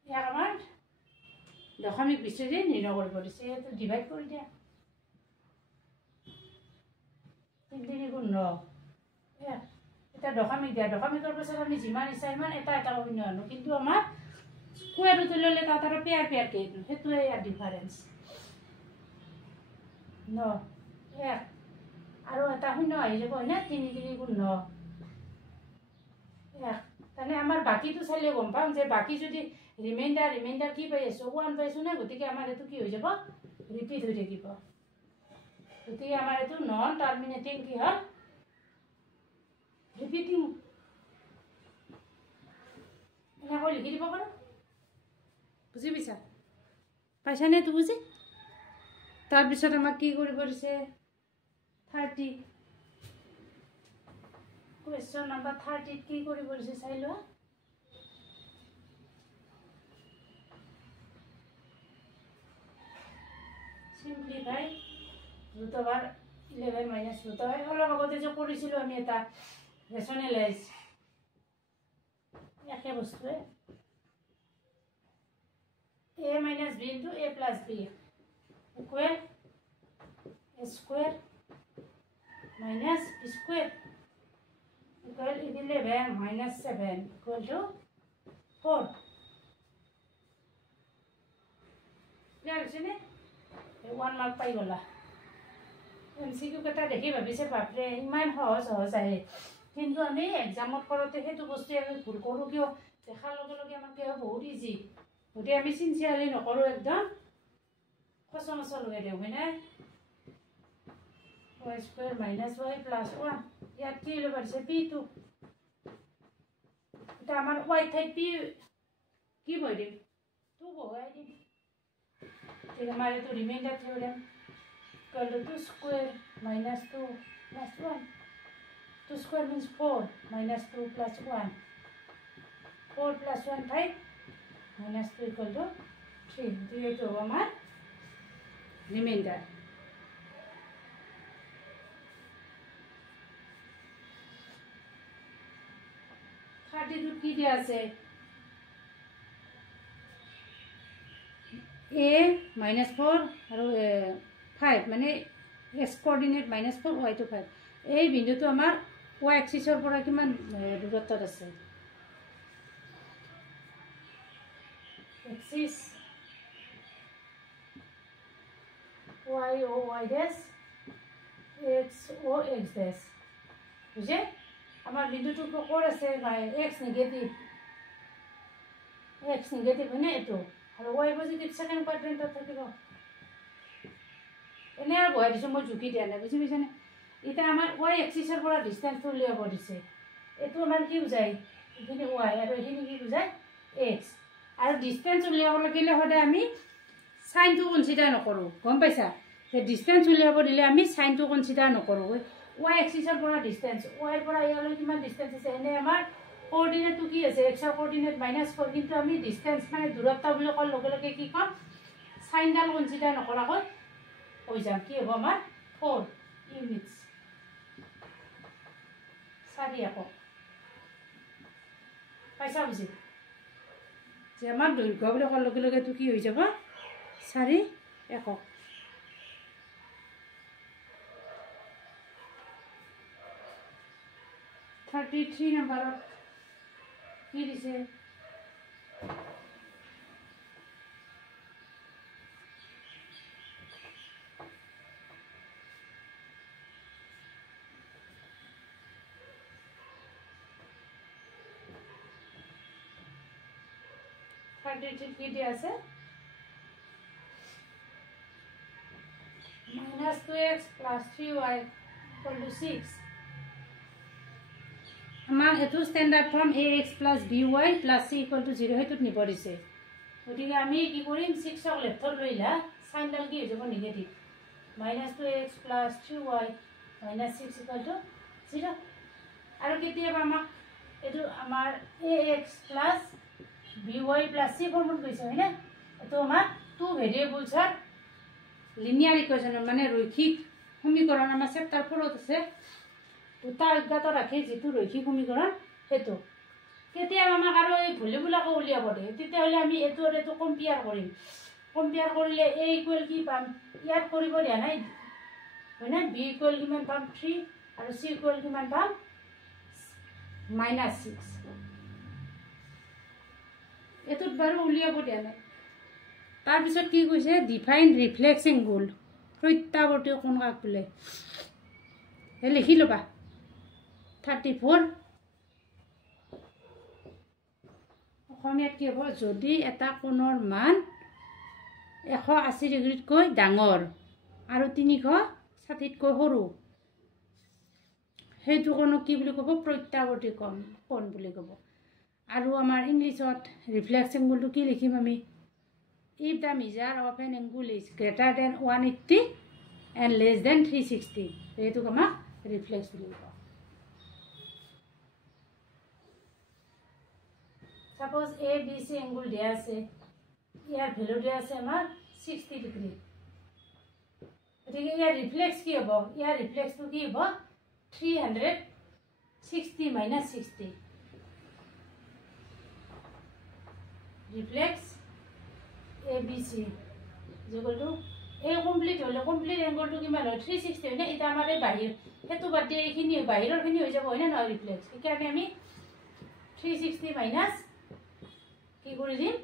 ইয়াক আমাৰ দশমিক বিচ্ছেদে নিৰ্ণয় কৰিব দিছে এইটো ডিভাইড কৰি দিয়া 3 গুণ 9 এটা দশমিক দিয়া দশমিকৰ পিছত আমি যিমান ইচ্ছা সিমান এটা এটা শূন্য আনো কিন্তু আমাৰ স্কুৱেৰ ৰুট ল'লে তাত আৰু পেয়াৰ পেয়াৰকে সেইটোৱে ইয়াৰ ডিফাৰেঞ্চ 9 আৰু এটা শূন্য আহি যাব হয়নে 3 গুণ 9 তাৰমানে আমাৰ বাকীটো চালে গম পাম যে বাকী যদি ৰিমাইণ্ডাৰ কি পাই আছোঁ 1 পাইছোঁ না গতিকে আমাৰ এইটো কি হৈ যাব ৰিপিট হৈ থাকিব গতিকে আমাৰ এইটো নন টাৰ্মিনেটিং কি হ'ল ৰিপিটিং এনেকৈ লিখি দিব পাৰোঁ বুজি পাইছা পাইছানে এইটো বুজি তাৰপিছত আমাক কি কৰিব দিছে 30 কুৱেশ্যন নম্বৰ 30 কি কৰিব দিছে চাই লোৱা simplify root over 11 minus root over অলপ আগতে যে কৰিছিলোঁ আমি এটা ৰেচনেলাইজ একে বস্তুৱে a minus b into a plus b equal a square minus b square equal 11 minus 7 equal to 4 clear আছে নে 1 mark পাই গলা MCQ কেটা দেখি ভাবিছে বাপৰে ইমান সহজ আহে কিন্তু আমি এক্সামত কৰোঁতে সেইটো বস্তু আমি ভুল কৰোঁ কিয় দেখাৰ লগে লগে আমাক কিয় বহুত ইজি গতিকে আমি চিনচিয়াৰলি নকৰোঁ একদম খচমচ লৈ দিওঁ হয়নে y square minus y plus 1 ইয়াত কি ল'ব পাৰিছে p2 এটা আমাৰ y ঠাইত p কি বহাই দিম 2 বহাই দিম ঠিক আমাৰ এইটো reminder theorem equal to 2 square minus 2 plus 1 2 square means 4 minus 2 plus 1 4 plus 1 5 minus 2 equal to 3 this is our remainder 32 কি দিয়া আছে a minus 4 আৰু 5 মানে x coordinate minus 4 y to 5 এই বিন্দুটো আমাৰ y axisৰ পৰা কিমান দূৰত্বত আছে axis y o y dash x o x dash বুঝে আমাৰ বিন্দুটো ক'ৰ আছে x নেগেটিভ হয়নে এইটো আৰু y পজিটিভ সেকেন্ড কোৱাড্ৰেন্টত থাকিব এনে আৰু বহাই দিছোঁ মই জুকি দিয়া নাই বুজি পাইছানে এটা আমাৰ y এক্সিছৰ পৰা ডিষ্টেন্সটো উলিয়াব দিছে এইটো আমাৰ কি বুজায় এইখিনি y আৰু এইখিনি কি বুজায় x আৰু ডিষ্টেন্স উলিয়াব লাগিলে সদায় আমি সাইনটো কনসিডাৰ নকৰোঁ গম পাইছা যে ডিষ্টেন্স উলিয়াব দিলে আমি সাইনটো কনসিডাৰ নকৰোঁ y এক্সিছৰ পৰা ডিষ্টেন্স y ৰ পৰা ইয়ালৈ কিমান ডিষ্টেন্স আছে এনে আমাৰ কোঅৰ্ডিনেটটো কি আছে x ৰ কোঅৰ্ডিনেট -4 কিন্তু আমি ডিষ্টেন্স মানে দূৰত্ব বুলি কোৱাৰ লগে লগে কি ক'ম সাইনডাল কনসিডাৰ নকৰাকৈ হৈ যাম কি হ'ব আমাৰ 4 ইউনিটস সাৰি একক পাইছা বুঝি যে আমাৰ দৈৰ্ঘ্য বলে কোৱাৰ লগে লগে তো কি হৈ যাব 4 একক 33 নম্বৰত কি দিছে কি দিয়া আছে -2x + 3y = 6 আমাৰ হেতু standard form ax + by + c = 0 হেতুত নিব দিছে গতিকে আমি কি কৰিম 6 ক লেফটত লৈলা সাইনডাল কি হৈ যাব নেগেটিভ -2x + 3y - 6 = 0 আৰু কেতিয়াবা আমাক এটো আমাৰ ax + by plus c ফৰ্মত গৈছে হয়নে এটো আমাৰ টু ভেৰিয়েবলছৰ লিনিয়াৰ ইকুৱেশ্যন মানে ৰৈখিক সমীকৰণ আমাৰ চেপ্টাৰ 4 ত আছে দুটা অজ্ঞাত ৰাখি যেটো ৰৈখিক সমীকৰণ হেতু কেতিয়া আমাক আৰু এই ভলিউবুলাক উলিয়াব দে তেতিয়াহলে আমি এটো আৰু এটো কম্পেয়াৰ কৰিম কম্পেয়াৰ কৰিলে a ইকুৱেল কি পাম ইয়াত কৰিব দিয়া নাই হয়নে b ইকুৱেল কিমান পাম 3 আৰু c ইকুৱেল কিমান পাম -6 এটোত বাৰু উলিয়াব দিয়া নাই তাৰ পিছত কি কৈছে ডিফাইন ৰিফ্লেক্স এংগল প্ৰত্যাৱৰ্তী কোণ কাক বোলে হে লিখি লবা 34 অসমীয়াত কি হ'ব যদি এটা কোণৰ মান 180 ডিগ্ৰীতকৈ ডাঙৰ আৰু 360 কৈ সৰু হেতু কোণক কি বুলি ক'ব প্ৰত্যাৱৰ্তী কোণ বুলি ক'ব আৰু আমাৰ ইংলিছত ৰিফ্লেক্স এংগলটো কি লিখিম আমি if the measure of an angle is greater than 180 and less than 360 হেতু কমা ৰিফ্লেক্স বুলি ক'ব suppose a b c angle দিয়া আছে ইয়াৰ ভ্যালু দিয়া আছে আমাৰ 60 ডিগ্ৰী এটিকে ইয়াৰ ৰিফ্লেক্স কি হ'ব ইয়াৰ ৰিফ্লেক্সটো কি হ'ব 360 - 60 reflex ABC equal to a complete হলে complete angle to কিমান হয় 360 হয় না এটা আমারে বাহিৰ হেতু বাদ দিয়ে এইখিনি বাহিৰৰ খিনি হৈ যাব হয় না নহয় ৰিফ্লেক্স একাৰণে আমি 360 মাইনাস কি কৰি দিম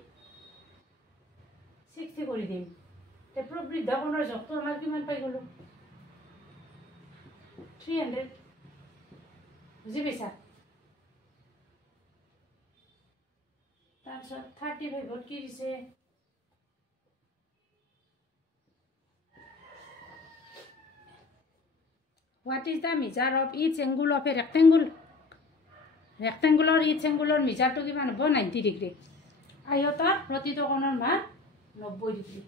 60 কৰি দিম তে প্ৰবৃদ্ধ কোণৰ যোগটো আমাৰ কিমান পাই গলো 300 বুজি পাইছা তাৰপিছত 35 ত কি দিছে What is the measure of each angle of a rectangle? Rectangular each angular measure to কিমান হ'ব 90 ডিগ্ৰী আয়তৰ প্ৰতিটো কোণৰ মান 90 ডিগ্ৰী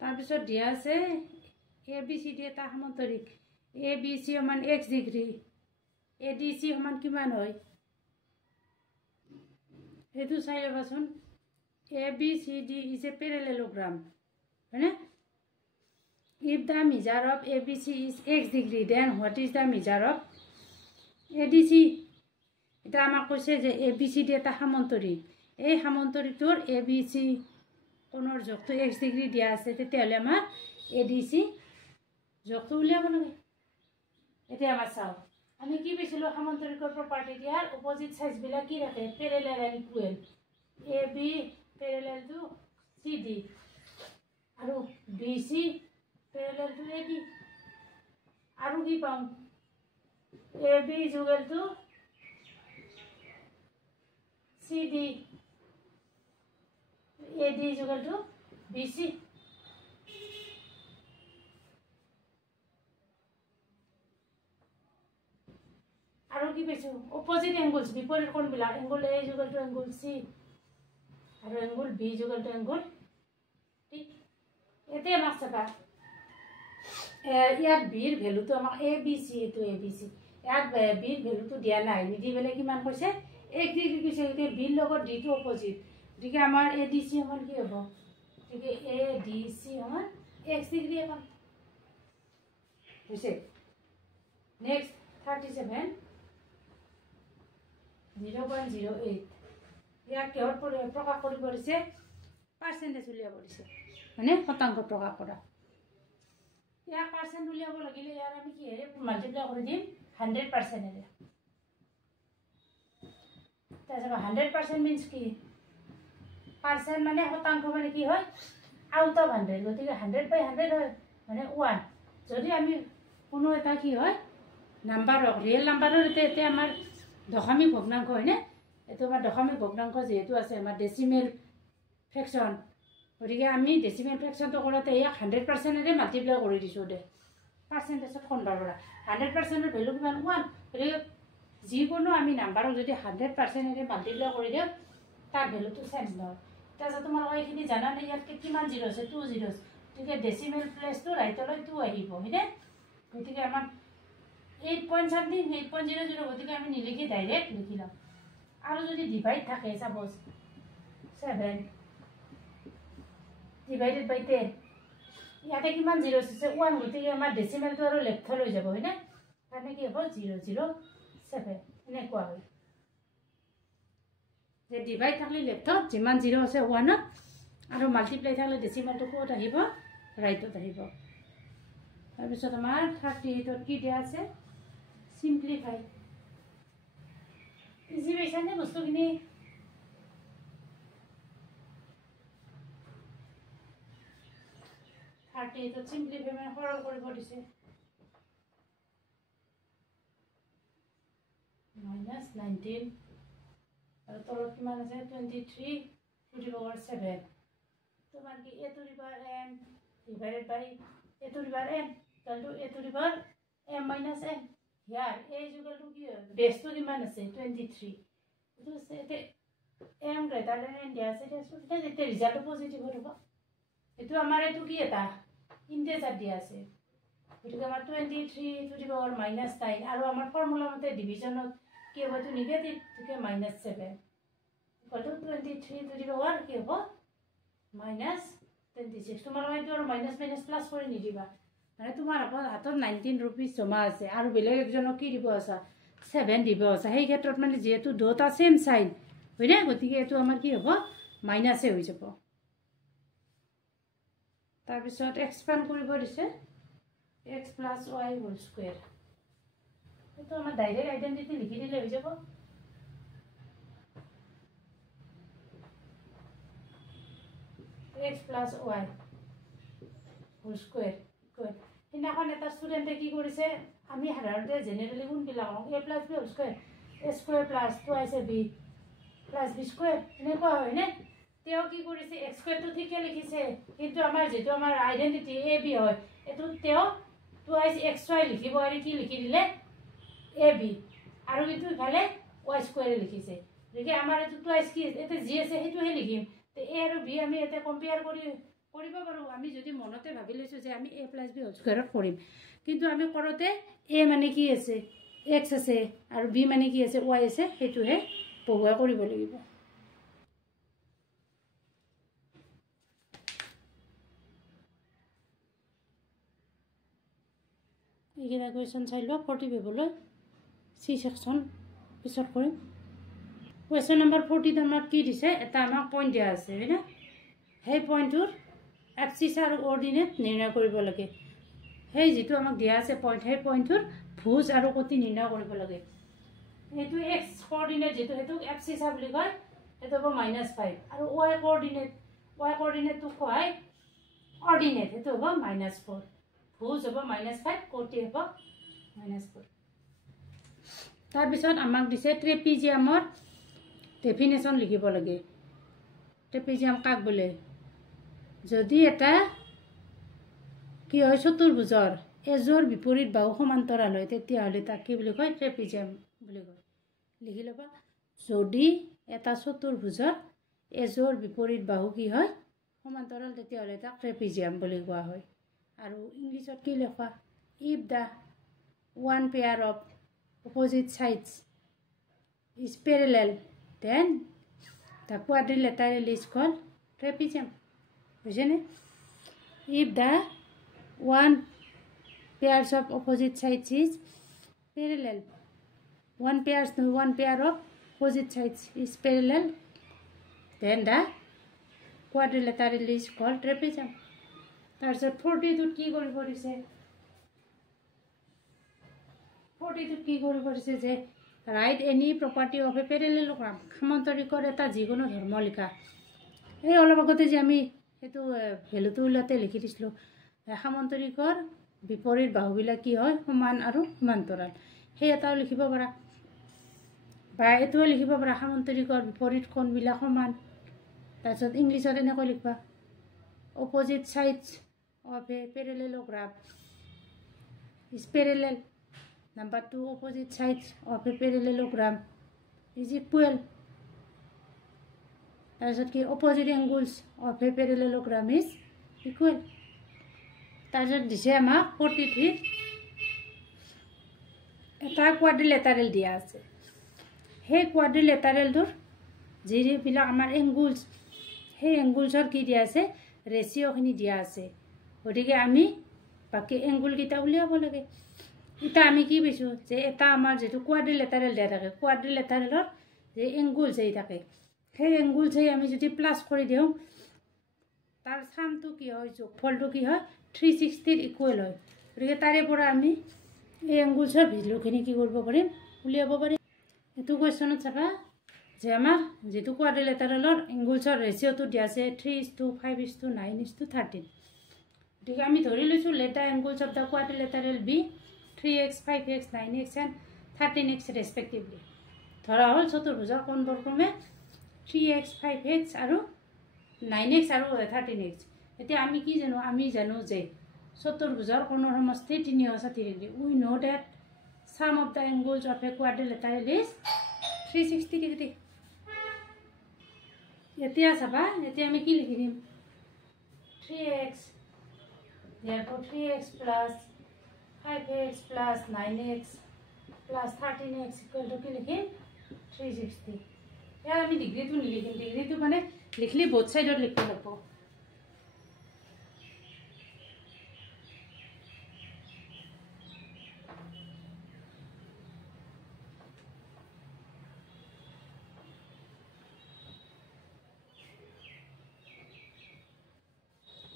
তাৰ পিছত দিয়া আছে ABCD এটা সমান্তৰিক ABC সমান x ডিগ্ৰী ADC সমান কিমান হয় হেতু চাই লবাচোন ABCD is a parallelogram right? If the measure of ABC is x degree then what is the measure of ADC এটা আমাক কৈছে যে ABCD এটা সমান্তৰিক এই সমান্তৰিকটোৰ ABC কোণৰ যোগটো x ডিগ্ৰী দিয়া আছে তেতিয়াহলে আমাৰ ADC যোগটো উলিয়াব লাগে এতিয়া আমাৰ চাও আমি কি পাইছিলো সমান্তৰিকৰ প্ৰপাৰ্টি দিয়াৰ অপোজিট সাইড বিলাক কি ৰাখে parallel and equal AB parallel to CD আৰু BC parallel to AD আৰু কি পাম AB is equal to CD AD is equal to BC আৰু কি পাইছো অপোজিট এংগলস বিপৰীত কোণ বিলাক angle A is equal to angle C আৰু angle B is equal to angle ঠিক এতে আমাক চাবা ইয়াত B ৰ ভ্যালুটো আমাক ABC এটো ABC ইয়াত B ৰ ভ্যালুটো দিয়া নাই নিদি বেলে কিমান কৈছে 1 ডিগ্ৰী কৈছে এতে B ৰ লগত D টো অপোজিট গতিকে আমাৰ ADC সমান কি হ'ব গতিকে ADC সমান x ডিগ্ৰী পাম হৈছে নেক্সট 37 0.08 ইয়াক কিহৰ প্ৰকাশ কৰিব দিছে পাৰ্চেন্টেজ উলিয়াব দিছে মানে শতাংশ প্ৰকাশ কৰা ইয়াক পাৰ্চেন্ট উলিয়াব লাগিলে ইয়াৰ আমি কি হেৰে মাল্টিপ্লাই কৰি দিম 100% এৰে তাৰপিছত 100% মিন্স কি পাৰ্চেন্ট মানে শতাংশ মানে কি হয় আউট অফ 100 গতিকে 100/100 হয় মানে 1 যদি আমি কোনো এটা কি হয় নাম্বাৰ ৰিয়েল নাম্বাৰৰ এতে আমাৰ দশমিক ভগ্নাংশ হয় না এটো আমাৰ দশমিক ভগ্নাংশ যেহেতু আছে আমাৰ ডেসিমেল ফ্ৰেকশন গতিকে আমি ডেসিমেল ফ্ৰেকশনটো কৰোতে ইয়াক 100% এৰে মাল্টিপ্লাই কৰি দিছো দে পাৰ্চেন্টেজত কনভাৰ্ট কৰা 100% এৰ ভ্যালু কিমান 1 গতিকে যিকোনো আমি নাম্বাৰক যদি 100% এৰে মাল্টিপ্লাই কৰি দিও তাৰ ভ্যালুটো চেঞ্জ নহয় তাছত তোমালোক এইখিনি জানা নাই ইয়াত কিমান জিৰ আছে 2 জিৰ'স গতিকে ডেসিমেল প্লেসটো ৰাইটলৈ 2 আহিব হয়নে গতিকে আমাৰ 8 point something 8.00 গতিকে আমি নিলিখি ডাইৰেক্ট লিখি লম আৰু যদি ডিভাইড থাকে সাপোজ 7 divided by 10 ইয়াতে কিমান 0 আছে 1 গতিকে আমাৰ ডেসিমেলটো আৰু লেফট লৈ যাব হয়নে মানে কি হ'ব 007 এনে কোৱা হয় যে ডিভাইড থাকলে লেফটত যিমান 0 আছে 1 আৰু মাল্টিপ্লাই থাকলে ডেসিমেলটো কোত আহিব ৰাইটত আহিব তাৰ পিছত আমাৰ 38 ত কি দিয়া আছে সিম্পলিফাই ইজি বেছানে বস্তুখিনি 38 ত সিম্পলিফাই মানে সৰল কৰিব দিছে -19 আৰু তলত কিমান আছে 23 to the power 7 তোমাৰ কি a to the power n divided by a to the power n equal to a to the power m minus n here a is equal to কি base to কিমান আছে 23 এটো সেতে m greater than n দিয়া আছে এটা result positive হ'ব এটো আমাৰ এটো কি এটা ইন্টিজাৰ দিয়া আছে এটো আমাৰ 23 to the power -9 আৰু আমাৰ ফৰ্মুলা মতে ডিভিজনত কি হ'ব তো নেগেটিভ থেকে -7 equal to 23 to the power কি হ'ব -26 তোমাৰ হয়তো আৰু মাইনাস মাইনাস প্লাস কৰি নিদিবা মানে তোমাৰ হাতত 19 रुपीस জমা আছে আৰু বেলেগ একজনক কি দিব আছে 7 দিব আছে সেই ক্ষেত্ৰত মানে যেহেতু দুটা সেম সাইন হয়নে গতিকে এটো আমাৰ কি হ'ব মাইনাসে হৈ যাব তাৰ পিছত এক্সপান্ড কৰিব দিছে x + y হোল স্কয়াৰ এটো আমাৰ ডাইৰেক্ট আইডেন্টিটি লিখি দিলে হৈ যাব x plus y whole square good হিনাখন এটা স্টুডেন্টে কি কৰিছে আমি সাধাৰণতে জেনাৰেলি কোন বিলাক a plus b whole square a square plus 2ab plus b square এনেকুৱা হয় নে তেও কি কৰিছে x square টো ঠিকে লিখিছে কিন্তু আমাৰ যেটো আমাৰ আইডেন্টিটি ab হয় এটো তেও 2xy লিখিব আৰু কি লিখি দিলে ab আৰু ইটো ইফালে y square লিখিছে দেখি আমাৰ এটো 2x কি এতে g আছে হেতুহে লিখিম তে a আৰু b আমি এতে কম্পেয়াৰ কৰিব পাৰো আমি যদি মনতে ভাবি লৈছো যে আমি a + b হোল স্কয়াৰত কৰিম কিন্তু আমি কৰতে a মানে কি আছে x আছে আৰু b মানে কি আছে y আছে হেতুহে বহুৱা কৰিব লাগিব এইগিলা কোৱেশ্চন চাই লোৱা 40 বেবলৈ সি সেকশন পিছত কৰিম কোৱেশ্চন নম্বৰ 40 আমাৰ কি দিছে এটা আমাক পইণ্ট দিয়া আছে হয়নে সেই পইণ্টৰ এক্সিস আৰু অৰ্ডিনেট নিৰ্ণয় কৰিব লাগে সেই যেটো আমাক দিয়া আছে পইণ্ট সেই পইণ্টৰ ভুজ আৰু কোটি নিৰ্ণয় কৰিব লাগে এইটো x কোঅৰ্ডিনেট যেটো হেতু এক্সিস বুলি কয় এটো হ'ব -5 আৰু y কোঅৰ্ডিনেট টো কয় অৰ্ডিনেট এটো হ'ব -4 ভুজ হ'ব -5 কোটি হ'ব -4 তাৰ পিছত আমাক দিছে ট্ৰেপিজিয়ামৰ ডেফিনেশন লিখিব লাগে ট্ৰেপিজিয়াম কাক বলে যদি এটা কি হয় চতুৰ্ভুজৰ এজৰ বিপৰীত বাহু সমান্তৰাল হয় তেতিয়া হলে তাক কি বুলি কয় ট্ৰেপিজিয়াম বুলি কয় লিখি লবা যদি এটা চতুৰ্ভুজৰ এজৰ বিপৰীত বাহু কি হয় সমান্তৰাল তেতিয়া হলে তাক ট্ৰেপিজিয়াম বুলি কোৱা হয় আৰু ইংলিছত কি লেখা if the one pair of opposite sides is parallel then the quadrilateral is called trapezium বুঝেনে if the one pairs of opposite sides is parallel one pair of opposite sides is parallel then the quadrilateral is called trapezium তাৰছত 40 টো কি কৰিব দিছে 40 টো কি কৰিব দিছে যে write any property of a parallelogram সমান্তৰিকৰ এটা যিকোনো ধৰ্ম লিখা এই অলপ আগতে যে আমি এটো ভ্যালুটো উলাতে লিখি দিছিলো সমান্তৰিকৰ বিপৰীত বাহুবিলাক কি হয় সমান আৰু সমান্তৰাল সেই এটাও লিখিব পাৰা বা এটো লিখিব পাৰা সমান্তৰিকৰ বিপৰীত কোণবিলাক সমান তাৰছত ইংলিছত এনেকৈ লিখবা opposite sides of a parallelogram is parallel number 2 opposite sides of a parallelogram is equal তাৰছত কি opposite angles of a parallelogram is equal তাৰছত দিছে আমাক 43 এটা কোৱাড্ৰিলেটাৰেল দিয়া আছে। সেই কোৱাড্ৰিলেটাৰেলটোৰ যিবিলাক আমাৰ এংগুলছ, সেই এংগুলছৰ কি দিয়া আছে, ৰেচিঅ'খিনি দিয়া আছে। গতিকে আমি বাকী এংগুলকেইটা উলিয়াব লাগে। এতিয়া আমি কি পাইছোঁ যে এটা আমাৰ যিটো কোৱাড্ৰিলেটাৰেল দিয়া থাকে, কোৱাড্ৰিলেটাৰেলৰ যে এংগুলছ এই থাকে, সেই এংগুলছেই আমি যদি প্লাছ কৰি দিওঁ, তাৰ চামটো কি হয়, যোগফলটো কি হয়, 360 ইকুৱেল হয়। গতিকে তাৰে পৰা আমি এই এংগুলছৰ ভেলুখিনি কি কৰিব পাৰিম, উলিয়াব পাৰিম। এইটো কুৱেশ্যনত চাবা যে আমাৰ যিটো কোৱাড্ৰিলেটাৰেলৰ এংগুলছৰ ৰেচিঅ'টো দিয়া আছে 3:5:9:13। গতিকে আমি ধৰি লৈছোঁ let the angles of the quadrilateral be 3x, 5x, 9x and 13x respectively. ধৰা হ'ল চতুৰ্ভুজৰ কোণবোৰ 3x, 5x আৰু 9x আৰু 13x। এতিয়া আমি কি জানো, আমি জানো যে চতুৰ্ভুজৰ কোণৰ সমষ্টি 360 degree. We know that sum of the angles of a quadrilateral is 360 degree. এতিয়া চাবা, এতিয়া আমি কি লিখি দিম, 3x, therefore 3x plus 5x plus 9x plus 13x equal to কি লিখিম, 360। ইয়াৰ আমি ডিগ্ৰীটো নিলিখিম, ডিগ্ৰীটো মানে লিখলি বোথ সাইডত লিখিব লাগিব।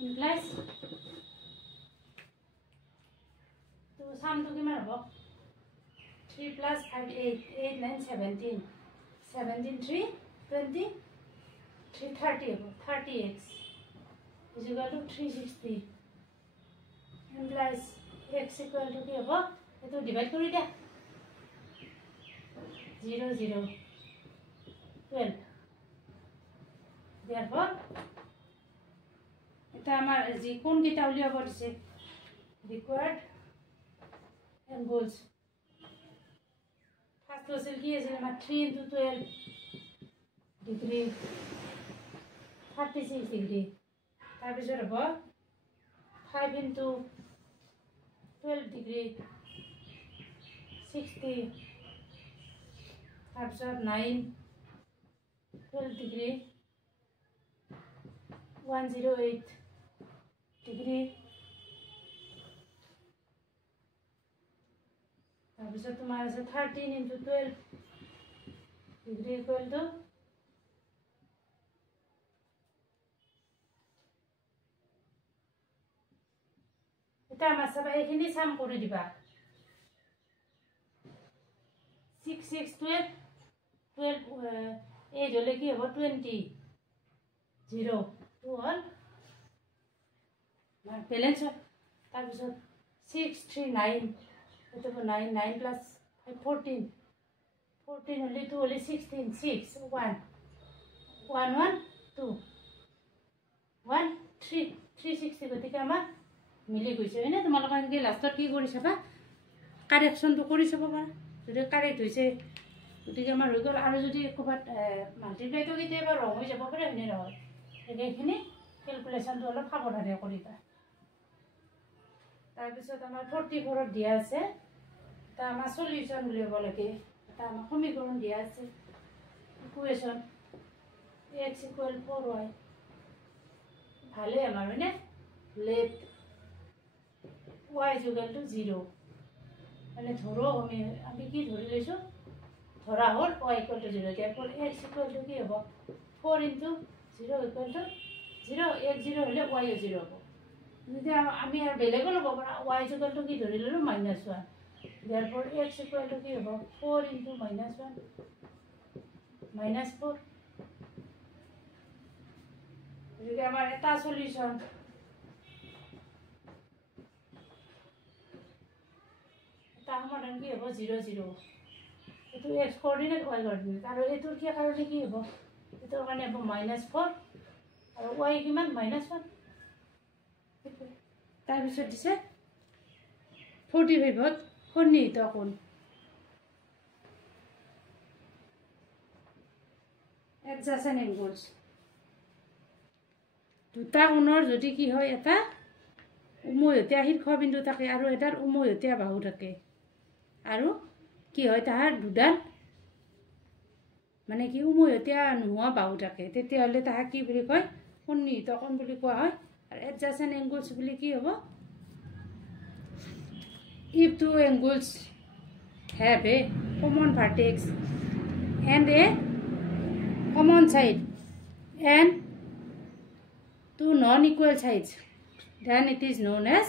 implies তো সামটো কিমান হ'ব, 3 plus 5 8 8 9 17 17 3 20 3 30 হ'ব, 30x is equal to 360 implies x equal to কি হ'ব, এইটো ডিভাইড কৰি দিয়া 0 0 12। therefore এটা আমাৰ যি কোনকেইটা উলিয়াব দিছে, ৰিকোয়াৰ্ড এংগুলছ ফাৰ্ষ্ট আছিল কি আছিল আমাৰ 3 × 12 ডিগ্ৰী 36 ডিগ্ৰী। তাৰপিছত হ'ব 5 × 12 ডিগ্ৰী 60। তাৰপিছত 9 12 ডিগ্ৰী 108 ডিগ্ৰী। তাৰপিছত তোমাৰ আছে 13 × 12 ডিগ্ৰী ইকুৱেল টু এটা আমাৰ চাবা এইখিনি চাম কৰি দিবা 6 6 12 12 8 হলে কি হ'ব 20 0 2 হল বেলেঞ্চ। তাৰপিছত 6 3 9 এটা 9 9 plus 14 14 হলে 2 হলে 16 6 1 1 1 2 1 3 360। গতিকে আমাৰ মিলি গৈছে হয়নে। তোমালোকে এনেকৈ লাষ্টত কি কৰি চাবা, কাৰেকশ্যনটো কৰি চাব পাৰা, যদি কাৰেক্ট হৈছে গতিকে আমাৰ হৈ গ'ল। আৰু যদি ক'ৰবাত মাল্টিপ্লাইটো কেতিয়াবা ৰং হৈ যাব পাৰে হয়নে নহয়, সেইখিনি কেলকুলেশ্যনটো অলপ সাৱধানে কৰিবা। তাৰপিছত আমাৰ 44ত দিয়া আছে এটা আমাৰ সলিউশ্যন উলিয়াব লাগে, এটা আমাৰ সমীকৰণ দিয়া আছে ইকুৱেশ্যন x = 4y। ভালে আমাৰ হয়নে। লেট y = 0 মানে ধৰো আমি কি ধৰি লৈছোঁ, ধৰা হ'ল y = 0। therefore x = কি হ'ব 4 × 0 = 0 x 0 হলে y 0 হ'ব। যেতিয়া আমি আৰু বেলেগো ল'ব পাৰা, y = কি ধৰি ল'লোঁ -1। therefore x = কি হ'ব 4 × -1 -4। গতিকে আমাৰ এটা সলিউশ্যন এটা সমাধান কি হ'ব 0 0। এইটো x কোঅৰ্ডিনেট y কোঅৰ্ডিনেট, আৰু এইটোৰ কি কাৰণে কি হ'ব, এইটোৰ কাৰণে হ'ব -4 আৰু y কিমান -1। তাৰপিছত দিছে 45ত সন্নিহিত কোণ এডজাসেন্ট এংগুলছ। দুটা কোণৰ যদি কি হয়, এটা উমৈহতীয়া শীৰ্ষবিন্দু থাকে আৰু এটাৰ উমৈহতীয়া বাহু থাকে, আৰু কি হয় তাহাৰ দুডাল মানে কি উমৈহতীয়া নোহোৱা বাহু থাকে তেতিয়াহ'লে তাহাক কি বুলি কয় সন্নিহিত কোণ বুলি কোৱা হয় আৰু এডজাচেণ্ট এংগলছ বুলি কি হ'ব if two angles have a common vertex and a common side and two non-equal sides then it is known as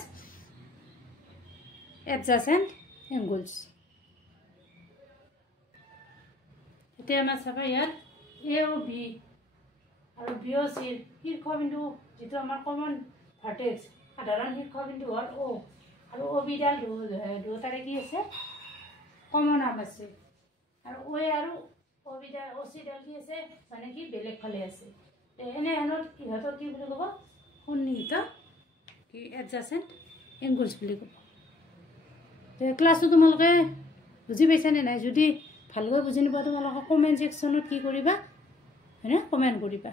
adjacent angles. এতিয়া আমাৰ চাবা ইয়াত এ ও বি আৰু বি ও চিৰ শীৰ্ষবিন্দু যিটো আমাৰ কমন ভাৰ্টেক্স সাধাৰণ শীৰ্ষবিন্দু হ'ল অ আৰু অ বিডাল দুটাৰে কি আছে কমন আৰ্ম আছে আৰু অ আৰু অ বিডাল অ চিডাল কি আছে মানে কি বেলেগ ফালে আছে এনেহেনত ইহঁতক কি বুলি ক'ব সন্নিহিত কি এডজাচেণ্ট এংগলছ বুলি ক'ব ক্লাছটো তোমালোকে বুজি পাইছানে নাই যদি ভালকৈ বুজি নোপোৱা তোমালোকে কমেণ্ট ছেকশ্যনত কি কৰিবা হয়নে কমেণ্ট কৰিবা